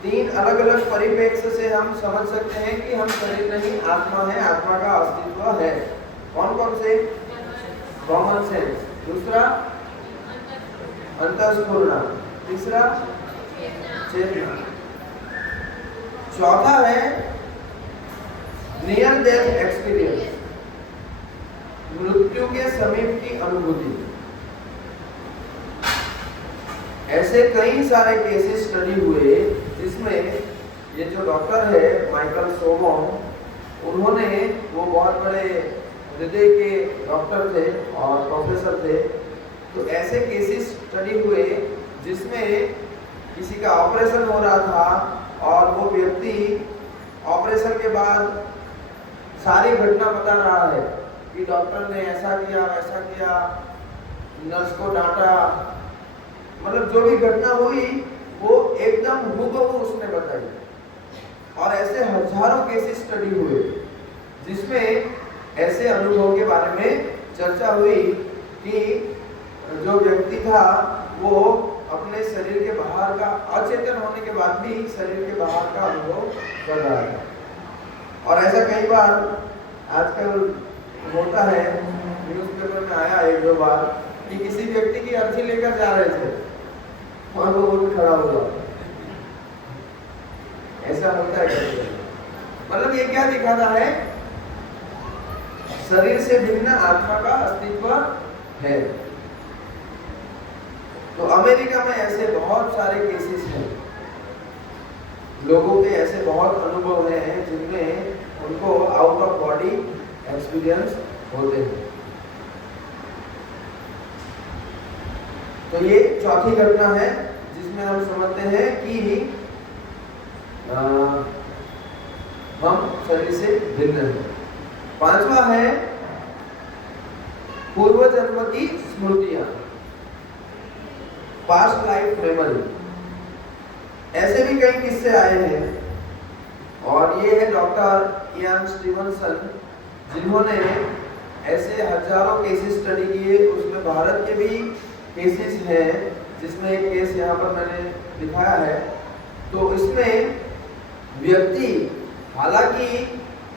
3 अलग अलग परिप्रेक्ष्य से हम समझ सकते हैं कि हम शरीर नहीं, आत्मा है, आत्मा का अस्तित्व है। कौन कौन से? कॉमन सेंस, दूसरा अंतःस्फुरणा, तीसरा चेतना, चौथा है नियर डेथ एक्सपीरियंस, मृत्यु के समीप की अनुभूति। ऐसे कई सारे केसेस स्टडी हुए जिसमें ये जो डॉक्टर है माइकल सोमोन, उन्होंने, वो बहुत बड़े हृदय के डॉक्टर थे और प्रोफेसर थे। तो ऐसे केसेस स्टडी हुए जिसमें किसी का ऑपरेशन हो रहा था और वो व्यक्ति ऑपरेशन के बाद सारी घटना बता रहा है कि डॉक्टर ने ऐसा किया, वैसा किया, नर्स को डांटा, मतलब जो भी घटना हुई वो एकदम हूबहू उसने बताई। और ऐसे हजारों केसेस स्टडी हुए जिसमें ऐसे अनुभव के बारे में चर्चा हुई कि जो व्यक्ति था वो अपने शरीर के बाहर का, अचेतन होने के बाद भी शरीर के बाहर का अनुभव कर रहा है। और ऐसा कई बार आजकल होता है, न्यूज़पेपर में आया 1-2 बार कि किसी व्यक्ति की अर्थी लेकर जा रहे थे और वो उठ खड़ा हुआ। ऐसा होता है। मतलब ये क्या दिखाता है? शरीर से भिन्न आत्मा का अस्तित्व है। तो अमेरिका में ऐसे बहुत सारे केसेस हैं, लोगों के ऐसे बहुत अनुभव हैं जिनमें उनको आउट ऑफ बॉडी एक्सपीरियंस होते हैं। तो ये चौथी घटना है जिसमें हम समझते हैं कि हम शरीर से भिन्न हैं। 5वां है पूर्व जन्म की स्मृतियां, पास्ट लाइफ मेमोरी। ऐसे भी कई किस्से आए हैं और ये है डॉक्टर इयान स्टीवनसन, जिन्होंने ऐसे हजारों केसेस स्टडी किए। उसमें भारत के भी केसेस हैं, जिसमें एक केस यहाँ पर मैंने दिखाया है। तो इसमें व्यक्ति हालांकि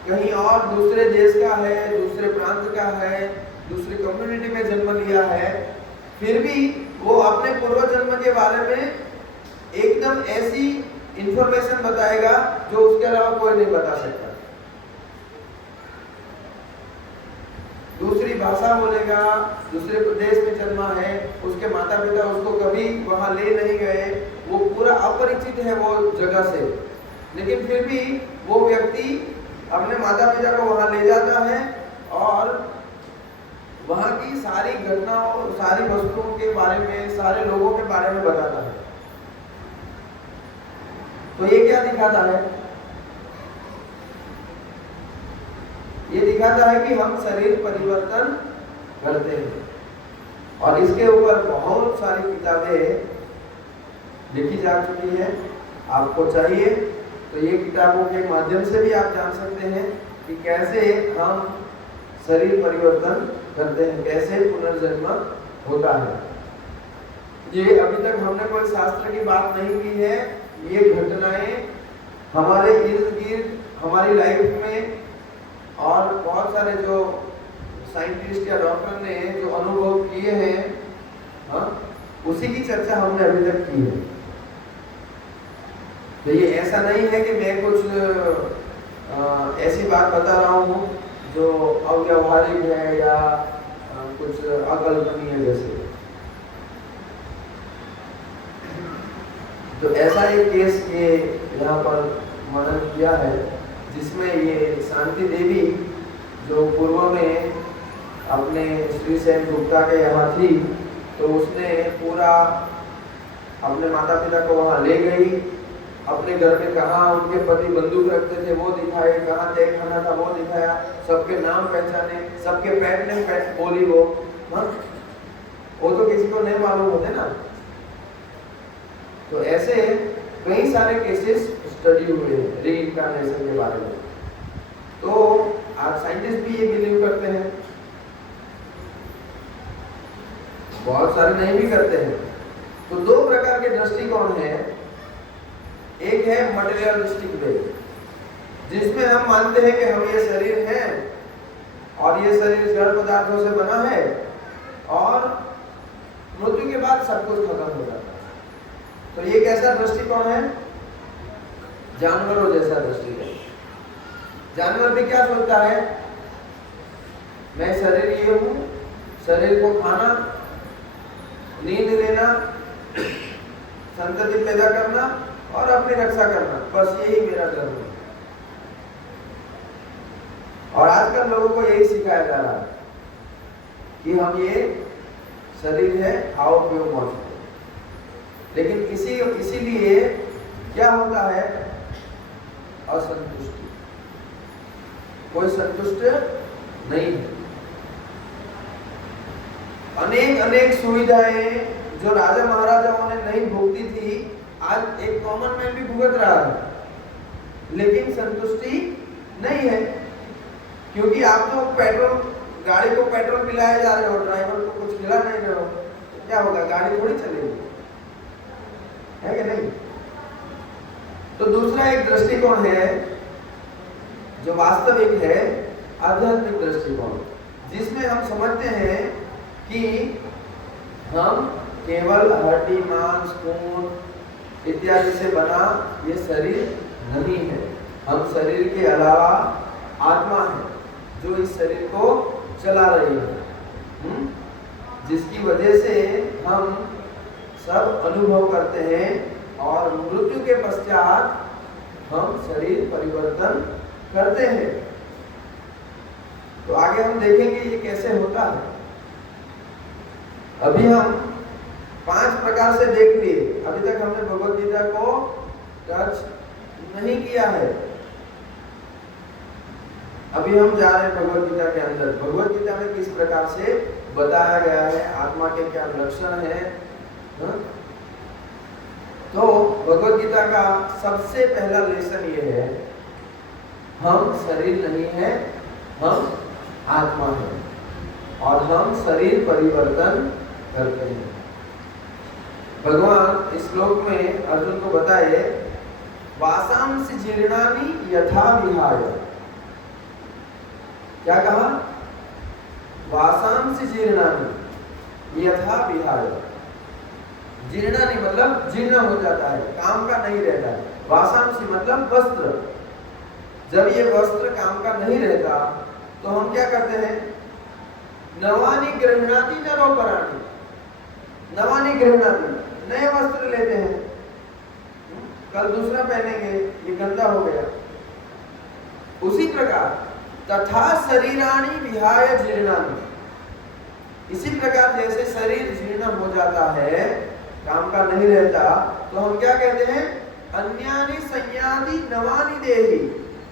कहीं और दूसरे देश का है, दूसरे प्रांत का है, दूसरी कम्युनिटी में जन्म लिया है, फिर भी वो अपने पूर्व जन्म के बारे में एकदम ऐसी इंफॉर्मेशन बताएगा जो उसके अलावा कोई नहीं बता सकता। दूसरी भाषा बोलेगा, दूसरे प्रदेश में जन्मा है, उसके माता पिता उसको कभी वहां ले नहीं गए, वो पूरा अपरिचित है वो जगह से, लेकिन फिर भी वो व्यक्ति अपने माता पिता को वहां ले जाता है और वहां की सारी घटनाओं, सारी वस्तुओं के बारे में, सारे लोगों के बारे में बताता है। तो ये क्या दिखाता है? ये दिखाता है कि हम शरीर परिवर्तन करते हैं, और इसके ऊपर बहुत सारी किताबें लिखी जा चुकी है। आपको चाहिए तो ये किताबों के माध्यम से भी आप जान सकते हैं कि कैसे हम शरीर परिवर्तन करते हैं, कैसे पुनर्जन्म होता है। ये अभी तक हमने कोई शास्त्र की बात नहीं की है, ये घटनाएं हमारे इर्द गिर्द, हमारी लाइफ में, और बहुत सारे जो साइंटिस्ट या डॉक्टर ने जो अनुभव किए हैं, उसी की चर्चा हमने अभी तक की है। तो ये ऐसा नहीं है कि मैं कुछ ऐसी बात बता रहा हूँ जो अव्यवहारिक है या कुछ अकल्पनीय जैसे। तो ऐसा एक केस ये यहाँ पर वर्णन किया है, जिसमें ये शांति देवी जो पूर्व में अपने श्री सेन गुप्ता के यहाँ थी, तो उसने पूरा अपने माता पिता को वहाँ ले गई, अपने घर में कहाँ उनके पति बंदूक रखते थे वो दिखाए, कहाँ तय खाना था वो दिखाया, सबके नाम पहचाने, सबके पेट नेम बोली वो तो किसी को नहीं मालूम होते ना। तो ऐसे कई सारे केसेस स्टडी हुए हैं रीइंकार्नेशन के बारे में। तो आज साइंटिस्ट भी ये बिलीव करते हैं, बहुत सारे नहीं भी करते हैं। तो दो प्रकार के दृष्टिकोण हैं। एक है मटेरियलिस्टिक वे, जिसमें हम मानते हैं कि हम ये शरीर है और ये शरीर जड़ पदार्थों से बना है और मृत्यु के बाद सब कुछ खत्म हो जाता है। तो ये कैसा दृष्टिकोण है? जानवरों जैसा दृष्टिकोण। जानवर भी क्या सोचता है? मैं शरीर ये हूं, शरीर को खाना, नींद लेना, संतति पैदा करना और अपनी रक्षा करना, बस यही मेरा धर्म है। और आजकल लोगों को यही सिखाया जा रहा है कि हम ये शरीर है, आओ पियो मौज करो। लेकिन इसीलिए क्या होता है? असंतुष्टि। कोई संतुष्ट नहीं है। अनेक सुविधाएं जो राजा महाराजाओं ने नहीं भुगती थी, आज एक कॉमन मैन भी भुगत रहा है, लेकिन संतुष्टि नहीं है। क्योंकि आप तो गाड़ी को पेट्रोल पिलाए जा रहे हो, ड्राइवर को कुछ खिला नहीं रहे हो, तो क्या होगा? गाड़ी थोड़ी चलेगी, है कि नहीं? तो दूसरा एक दृष्टिकोण है जो वास्तविक है, आध्यात्मिक दृष्टिकोण, जिसमें हम समझते हैं कि हम केवल हड्डी, मांस, खून इत्यादि से बना ये शरीर नहीं है। हम शरीर के अलावा आत्मा है जो इस शरीर को चला रही है, जिसकी वजह से हम सब अनुभव करते हैं और मृत्यु के पश्चात हम शरीर परिवर्तन करते हैं। तो आगे हम देखेंगे ये कैसे होता है। अभी हम 5 प्रकार से देख लिए। अभी तक हमने भगवद गीता को टच नहीं किया है। अभी हम जा रहे हैं भगवद गीता के अंदर। भगवद गीता में किस प्रकार से बताया गया है, आत्मा के क्या लक्षण है। तो भगवद गीता का सबसे पहला लेसन ये है, हम शरीर नहीं है, हम आत्मा है और हम शरीर परिवर्तन करते हैं। भगवान इस श्लोक में अर्जुन को बताए वासांसि जीर्णानि यथा विहाय। क्या कहा? वासांसि जीर्णानि यथा विहाय। जीर्णानि मतलब जीर्ण हो जाता है, काम का नहीं रहता है। वासांसि मतलब वस्त्र। जब ये वस्त्र काम का नहीं रहता तो हम क्या करते हैं? नवानि गृह्णाति नरोपराणि। नवानि गृह्णाति, नए वस्त्र लेते हैं, कल दूसरा पहनेंगे, ये गंदा हो गया। उसी प्रकार तथा शरीराणि विहाय जीर्णानि। इसी प्रकार जैसे शरीर जीर्ण हो जाता है, काम का नहीं रहता, तो हम क्या कहते हैं? अन्यानि संयाति नवानि देहि।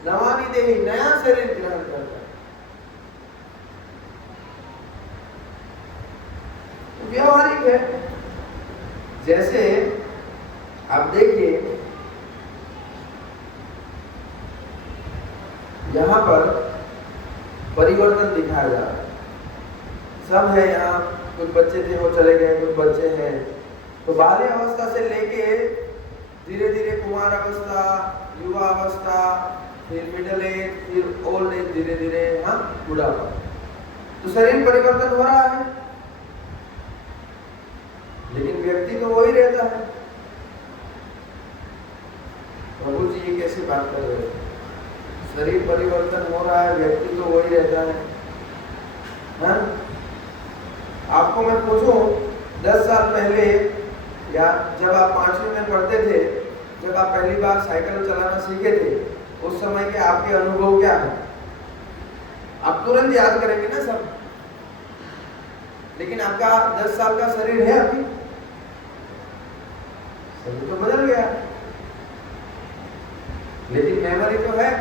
नवानि देहि, नया शरीर ग्रहण करता है। तो व्यवहारिक है। जैसे आप देखिए यहाँ पर परिवर्तन दिखाया जा रहा है। सब है यहाँ, कुछ बच्चे थे वो चले गए, कुछ बच्चे हैं। तो बाल्य अवस्था से लेके धीरे धीरे कुमार अवस्था, युवा अवस्था, फिर मिडिल एज, फिर ओल्ड एज, धीरे धीरे बुढ़ापा। तो शरीर परिवर्तन हो रहा है, लेकिन व्यक्ति तो वही रहता है। प्रभु जी ये कैसी बात कर रहे हैं? शरीर परिवर्तन हो रहा है, व्यक्ति तो वही रहता है। आपको मैं पूछूं, 10 साल पहले या जब आप 5वीं में पढ़ते थे, जब आप पहली बार साइकिल चलाना सीखे थे, उस समय के आपके अनुभव क्या है? आप तुरंत याद करेंगे ना सब। लेकिन आपका 10 साल का शरीर है अभी, शरीर तो बदल गया, लेकिन मेमोरी तो है।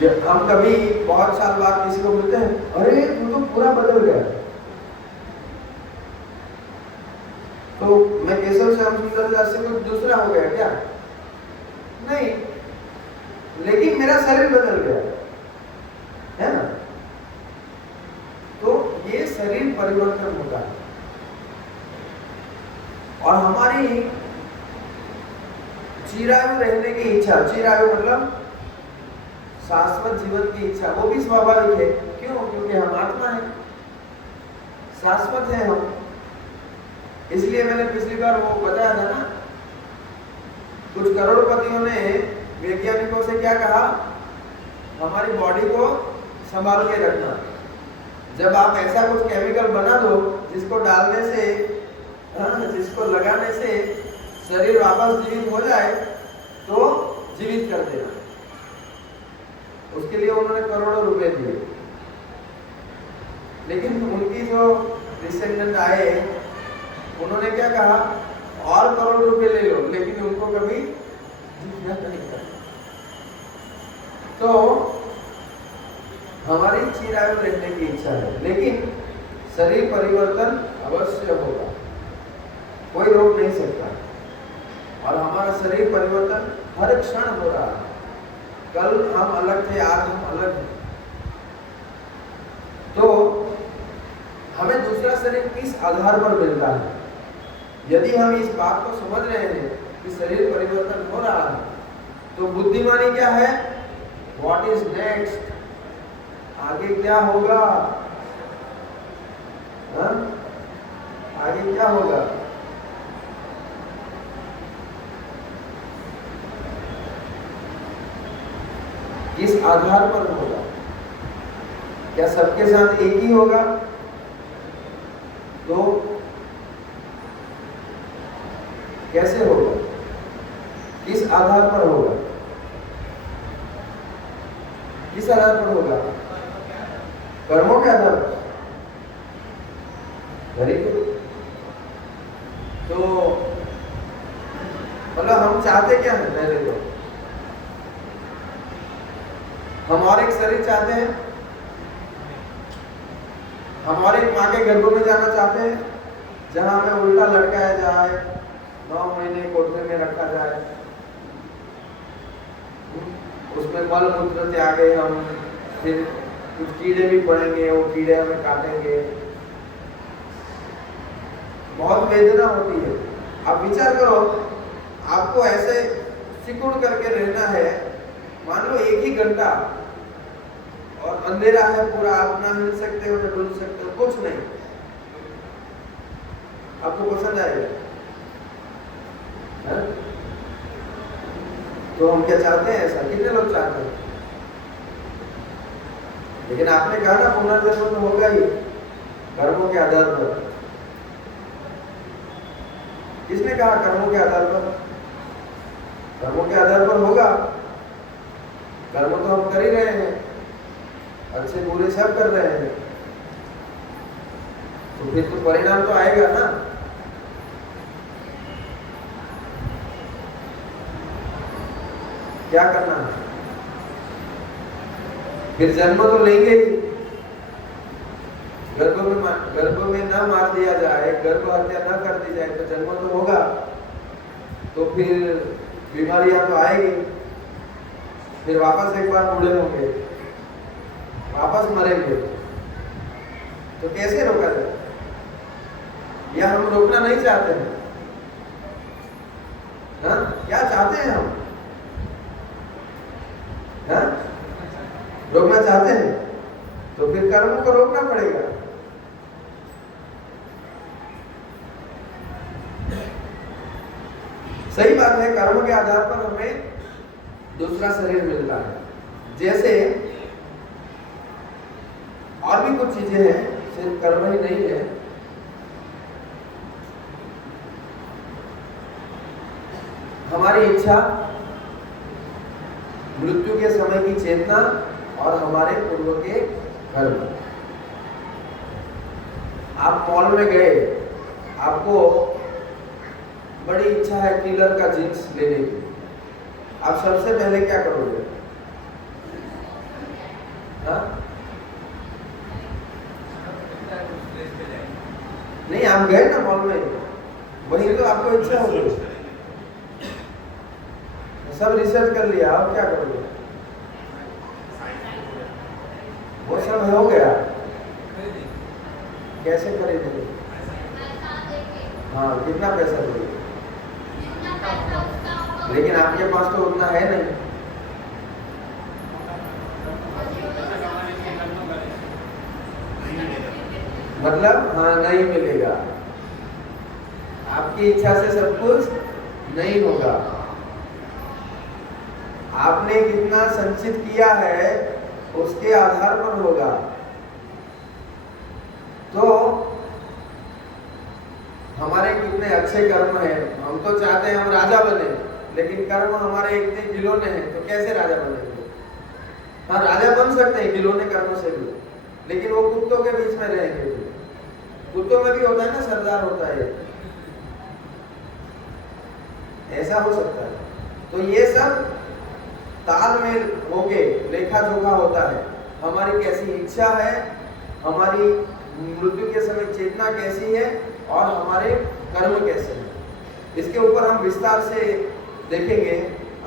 जब हम कभी बहुत साल बाद किसी को मिलते हैं, अरे तू तो पूरा बदल गया। तो मैं केशव श्याम सुंदर दास से कुछ दूसरा हो गया क्या? नहीं, लेकिन मेरा शरीर बदल गया है ना। तो ये शरीर परिवर्तन होता है। और हमारी चिरायु रहने की इच्छा, चिरायु मतलब शाश्वत जीवन की इच्छा, वो भी स्वाभाविक है। क्यों? क्योंकि हम आत्मा है, शाश्वत है हम। इसलिए मैंने पिछली बार वो बताया था ना, कुछ करोड़पतियों ने वैज्ञानिकों से क्या कहा? हमारी बॉडी को संभाल के रखना। जब आप ऐसा कुछ केमिकल बना दो जिसको डालने से, जिसको लगाने से शरीर वापस जीवित हो जाए, तो जीवित कर देना। उसके लिए उन्होंने करोड़ों रुपए दिए। लेकिन उनकी जो डिसेंडेंट आए, उन्होंने क्या कहा? और करोड़ रुपए ले लो, लेकिन उनको कभी जीवित नहीं कर। तो हमारी चिरायु रहने की इच्छा है, लेकिन शरीर परिवर्तन अवश्य होगा, कोई रोक नहीं सकता। और हमारा शरीर परिवर्तन हर क्षण हो रहा है। कल हम अलग थे, आज हम अलग हैं। तो हमें दूसरा शरीर किस आधार पर मिलता है? यदि हम इस बात को समझ रहे हैं कि शरीर परिवर्तन हो रहा है, तो बुद्धिमानी क्या है? What is next? आगे क्या होगा? आगे क्या होगा? किस आधार पर होगा? क्या सबके साथ एक ही होगा? तो कैसे होगा? किस आधार पर होगा? किस आधार पर होगा? कर्मों के आधार पर। Very good. तो मतलब हम चाहते क्या है? पहले तो हम और एक शरीर चाहते हैं, हम और एक माँ के गर्भ में जाना चाहते हैं, जहां हमें उल्टा लटकाया जाए, 9 महीने कोठरी में रखा जाए, उसमें मल मूत्र त्यागे हम, फिर कुछ कीड़े भी पड़ेंगे, वो कीड़े हमें काटेंगे, बहुत वेदना होती है। आप विचार करो, आपको ऐसे सिकुड़ करके रहना है, मान लो 1 ही घंटा, और अंधेरा है पूरा, आप ना हिल सकते हो ना डुल सकते हो, कुछ नहीं। आपको पसंद आएगा? है? तो हम क्या चाहते हैं? ऐसा कितने लोग चाहते हैं? लेकिन आपने कहा ना पुनर्जन्म तो होगा ही कर्मों के आधार पर। किसने कहा कर्मों के आधार पर? कर्मों के आधार पर होगा। कर्म तो हम कर ही रहे हैं, अच्छे बुरे सब कर रहे हैं, तो फिर तो परिणाम तो आएगा ना। क्या करना है? फिर जन्म तो लेंगे ही। गर्भ में ना मार दिया जाए, गर्भ हत्या ना कर दी जाए तो जन्म तो होगा, तो फिर बीमारियां तो आएगी, फिर वापस एक बार बूढ़े होंगे, वापस मरेंगे, तो कैसे रोका जाए? या हम रोकना नहीं चाहते हैं? ना? क्या चाहते हैं हम? ना? रोकना चाहते हैं, तो फिर कर्मों को रोकना पड़ेगा। सही बात है, कर्म के आधार पर हमें दूसरा शरीर मिलता है। जैसे और भी कुछ चीजें हैं, सिर्फ कर्म ही नहीं है। हमारी इच्छा, मृत्यु के समय की चेतना और हमारे पूर्व के कर्म। आप मॉल में गए, आपको बड़ी इच्छा है किलर का जींस लेने की, आप सबसे पहले क्या करोगे? हाँ? नहीं, आप गए ना मॉल में, वही तो आपको इच्छा हो गई, सब रिसर्च कर लिया, आप क्या करोगे? वो सब हो गया, कैसे खरीदेंगे? हाँ, कितना पैसा दोगे? लेकिन आपके पास तो उतना है नहीं। मतलब हाँ, नहीं मिलेगा, आपकी इच्छा से सब कुछ नहीं होगा। आपने कितना संचित किया है उसके आधार पर होगा। तो हमारे कितने अच्छे कर्म हैं, हम तो चाहते हैं हम राजा बने, लेकिन कर्म हमारे इतने गिलोने हैं, तो कैसे राजा बनेंगे? हाँ, राजा बन सकते हैं गिलोने कर्मों से भी, लेकिन वो कुत्तों के बीच में रहेंगे। कुत्तों में भी होता है ना, सरदार होता है, ऐसा हो सकता है। तो ये सब तालमेल होके लेखा जोखा होता है, हमारी कैसी इच्छा है, हमारी मृत्यु के समय चेतना कैसी है, और हमारे कर्म कैसे हैं। इसके ऊपर हम विस्तार से देखेंगे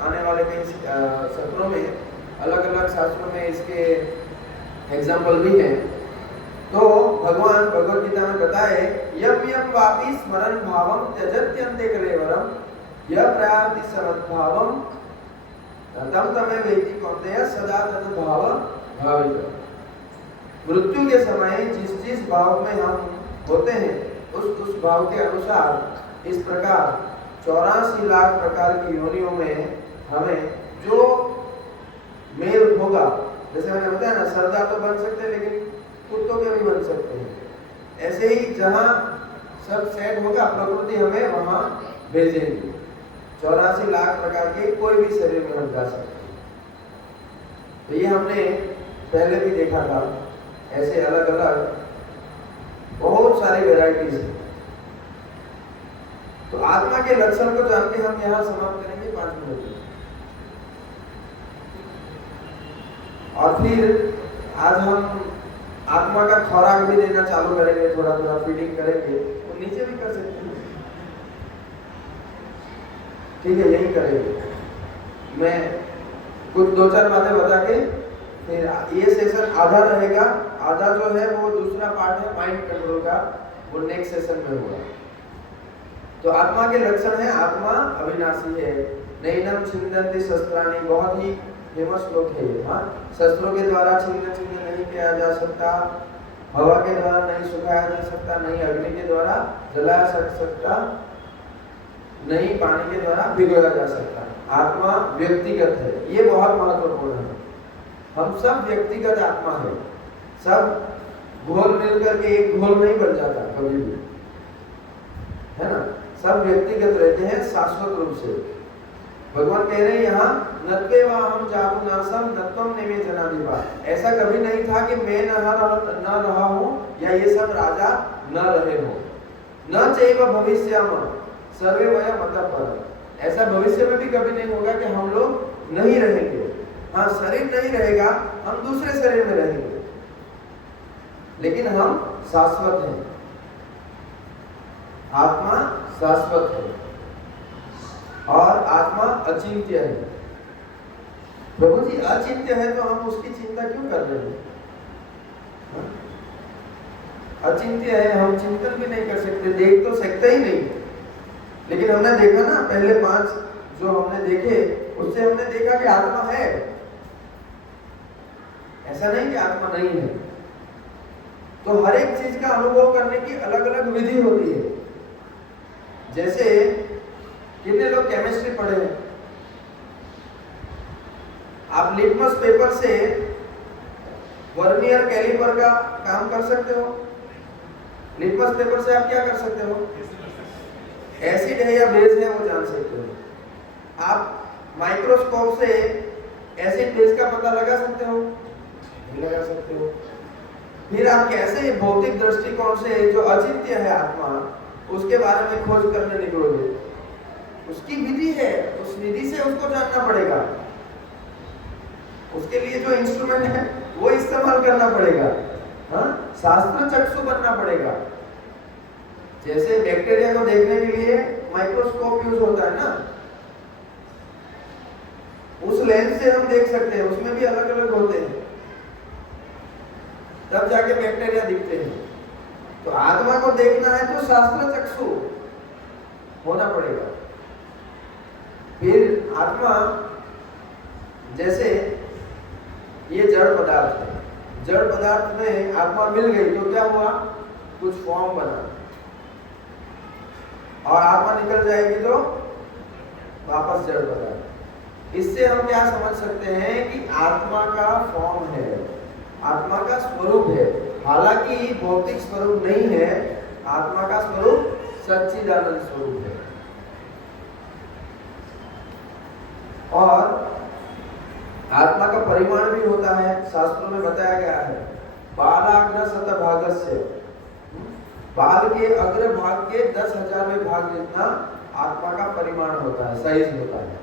आने वाले कई सत्रों में। अलग अलग शास्त्रों में इसके एग्जाम्पल भी हैं। तो भगवान भगवद गीता में बताए, यम यम वापि स्मरण भावम त्यजत्यन्ते कलेवरम यह प्रयाति समद्भावम तम तमे वेति कौन्तेय सदा तद भाव भावित। मृत्यु के समय जिस भाव में हम होते हैं, उस भाव के अनुसार इस प्रकार 84 लाख प्रकार की योनियों में हमें जो मेल होगा, जैसे मैंने बताया ना, सरदार तो बन सकते हैं लेकिन कुत्तों के भी बन सकते हैं। ऐसे ही जहाँ सब सेट होगा, प्रकृति हमें वहाँ भेजेगी। 84 लाख प्रकार के कोई भी शरीर में हम जा सकते हैं। तो ये हमने पहले भी देखा था, ऐसे अलग अलग बहुत सारी वैरायटीज है। तो आत्मा के लक्षण को जान के हम यहाँ समाप्त करेंगे 5 मिनट में। और फिर आज हम आत्मा का खुराक भी देना चालू करेंगे, थोड़ा थोड़ा फीडिंग करेंगे। तो नीचे भी कर सकते हैं, ठीक है, यही करेंगे। मैं कुछ 2-4 बातें बता के फिर ये सेशन आधा रहेगा, आधा जो है वो दूसरा पार्ट है माइंड कंट्रोल का, वो नेक्स्ट सेशन में होगा। तो आत्मा के लक्षण है, आत्मा अविनाशी है। नैनम छिन्दन्ति शस्त्राणि, बहुत ही फेमस श्लोक है ये। हाँ, शस्त्रों के द्वारा छिन्न नहीं किया जा सकता, हवा के द्वारा नहीं सुखाया जा सकता, नहीं अग्नि के द्वारा जलाया जा सकता, नहीं पानी के द्वारा भिगोया जा सकता। आत्मा व्यक्तिगत है, ये बहुत महत्वपूर्ण है। हम सब व्यक्तिगत आत्मा है, सब घोल मिलकर के एक घोल नहीं बन जाता कभी भी, है ना। सब व्यक्तिगत रहते हैं शाश्वत रूप से। भगवान कह रहे हैं यहाँ, नत्वेवा हम जातु नासम नत्वम नेमे जनाधिपा। ऐसा कभी नहीं था कि मैं न रहा हूँ या ये सब राजा न रहे हो। न चैव भविष्याम सर्वे वयम अतः परः। ऐसा भविष्य में भी कभी नहीं होगा कि हम लोग नहीं रहेंगे। हाँ, शरीर नहीं रहेगा, हम दूसरे शरीर में रहेंगे, लेकिन हम शाश्वत हैं। आत्मा शाश्वत है और आत्मा अचिंत्य है। प्रभु जी अचिंत्य है तो हम उसकी चिंता क्यों कर रहे हैं? अचिंत्य है, हम चिंतन भी नहीं कर सकते, देख तो सकते ही नहीं। लेकिन हमने देखा ना, पहले 5 जो हमने देखे उससे हमने देखा कि आत्मा है, ऐसा नहीं कि आत्मा नहीं है। तो हर एक चीज का अनुभव करने की अलग अलग विधि होती है। जैसे कितने लोग केमिस्ट्री पढ़े हैं? आप लिटमस पेपर से वर्नियर कैलिपर का काम कर सकते हो। लिटमस पेपर से आप क्या कर सकते हो? एसिड है या बेस है वो जान सकते हो। आप माइक्रोस्कोप से एसिड बेस का पता लगा सकते हो? नहीं लगा सकते हो। फिर आप कैसे भौतिक दृष्टिकोण से जो अचिंत्य है आत्मा, उसके बारे में खोज करने निकलोगे? उसकी विधि है, उस विधि से उसको जानना पड़ेगा। उसके लिए जो इंस्ट्रूमेंट है वो इस्तेमाल करना पड़ेगा। हाँ, शास्त्र चक्षु बनना पड़ेगा। जैसे बैक्टीरिया को देखने के लिए माइक्रोस्कोप यूज होता है ना, उस लेंस से हम देख सकते हैं, उसमें भी अलग अलग होते हैं, तब जाके बैक्टीरिया दिखते हैं। तो आत्मा को देखना है तो शास्त्र चक्षु होना पड़ेगा। फिर आत्मा, जैसे ये जड़ पदार्थ है, जड़ पदार्थ में आत्मा मिल गई तो क्या हुआ? कुछ फॉर्म बना, और आत्मा निकल जाएगी तो वापस जड़ पदार्थ। इससे हम क्या समझ सकते हैं कि आत्मा का फॉर्म है, आत्मा का स्वरूप है। हालांकि भौतिक स्वरूप नहीं है, आत्मा का स्वरूप सच्चिदानंद स्वरूप है। और आत्मा का परिमाण भी होता है, शास्त्रों में बताया गया है। बालाग्र शतभागस्य, बाल के अग्र भाग के 10,000वें भाग जितना आत्मा का परिमाण होता है, साइज होता है।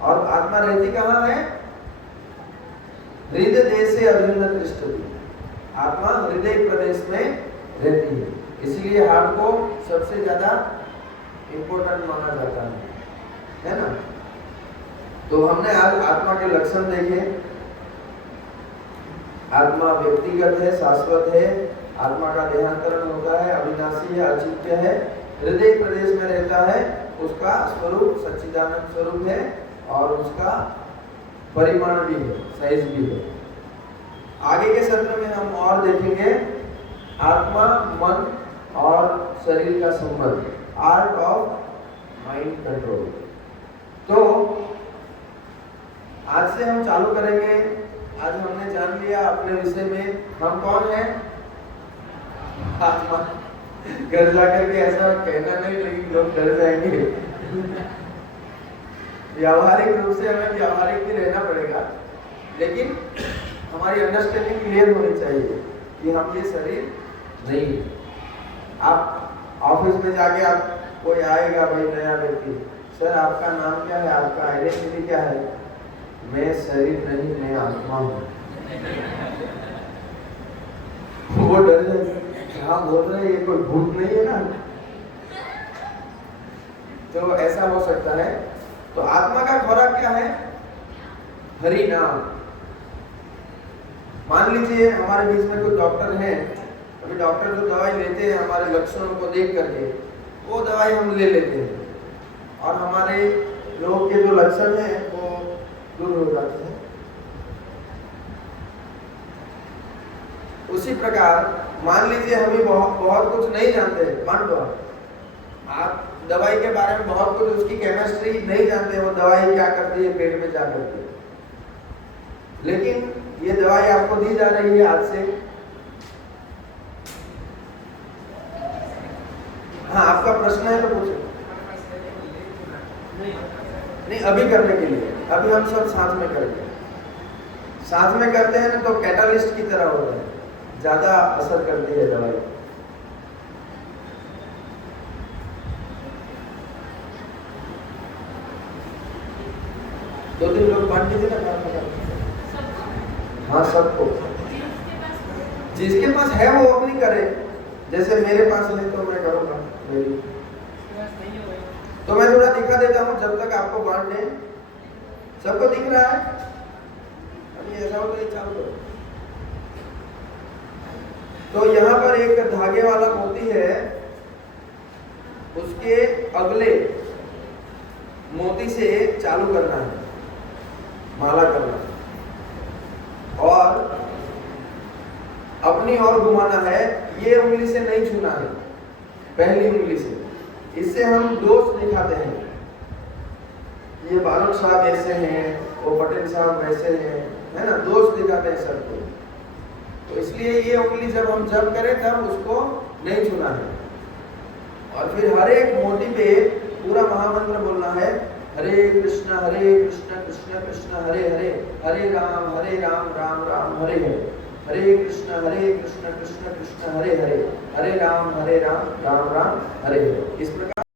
और आत्मा रहती कहाँ है? हृदय देशे अभिन्न तिष्ठति। आत्मा हृदय प्रदेश में रहती है, इसलिए हार्ट को सबसे ज्यादा इंपॉर्टेंट माना जाता है ना। तो हमने आज आत्मा के लक्षण देखे। आत्मा व्यक्तिगत है, शाश्वत है, आत्मा का देहांतरण होता है, अविनाशी है, अचिंत्य है, हृदय प्रदेश में रहता है, उसका स्वरूप सच्चिदानंद स्वरूप है और उसका परिमाण भी है, साइज भी है। आगे के सत्र में हम और देखेंगे आत्मा, मन और शरीर का संबंध, आर्ट ऑफ माइंड कंट्रोल। तो आज से हम चालू करेंगे। आज हमने जान लिया अपने विषय में हम कौन है, आत्मा। घर जाकर के ऐसा कहना नहीं, लेकिन लोग डर जाएंगे। व्यावहारिक रूप से हमें व्यावहारिक भी रहना पड़ेगा, लेकिन हमारी अंडरस्टैंडिंग क्लियर होनी चाहिए कि हम ये शरीर नहीं। आप ऑफिस में जाके आप कोई आएगा भाई नया व्यक्ति, सर आपका नाम क्या है, आपका आइडेंटिटी क्या है? मैं शरीर नहीं, मैं आत्मा हूँ। वो डर जाए, क्या बोल रहे हैं, ये कोई भूत नहीं है ना। तो ऐसा हो सकता है। तो आत्मा का खुराक क्या है? हरि नाम। मान लीजिए हमारे बीच में कोई डॉक्टर हैं, अभी डॉक्टर जो दवाई लेते हैं हमारे लक्षणों को देख करके, वो दवाई हम ले लेते हैं और हमारे रोग के जो लक्षण हैं वो दूर हो जाते हैं। उसी प्रकार मान लीजिए हम ही बहुत कुछ नहीं जानते, मान लो आप दवाई के बारे में बहुत कुछ, उसकी केमिस्ट्री नहीं जानते, वो दवाई क्या करती है, पेट में क्या करती है, लेकिन ये दवाई आपको दी जा रही है आज से। हाँ, आपका प्रश्न है तो पूछो। नहीं, अभी करने के लिए, अभी हम सब साथ में करेंगे। साथ में करते हैं ना तो कैटालिस्ट की तरह होता है, ज्यादा असर करती है दवाई। दो तीन लोग बांट दीजिए ना काम में। हाँ, सबको, जिसके पास है वो अपनी करे, जैसे मेरे पास नहीं तो मैं करूँगा मेरी। तो मैं थोड़ा दिखा देता हूँ जब तक आपको बांट दें। सबको दिख रहा है? अभी ऐसा हो तो ये चालू करो। तो यहाँ पर एक धागे वाला मोती है, उसके अगले मोती से चालू करना है, माला करना, और अपनी ओर घुमाना है। ये उंगली से नहीं छूना है, पहली उंगली से। इससे हम दोष दिखाते हैं, ये बारोट साहब ऐसे हैं, वो पटेल साहब वैसे हैं, है ना, दोष दिखाते हैं सबको। तो इसलिए ये उंगली जब हम जप करें तब उसको नहीं छूना है। और फिर हर एक मोती पे पूरा महामंत्र बोलना है, हरे कृष्ण कृष्ण कृष्ण हरे हरे, हरे राम राम राम हरे हरे, हरे कृष्ण कृष्ण कृष्ण हरे हरे, हरे राम राम राम हरे हरे। इस प्रकार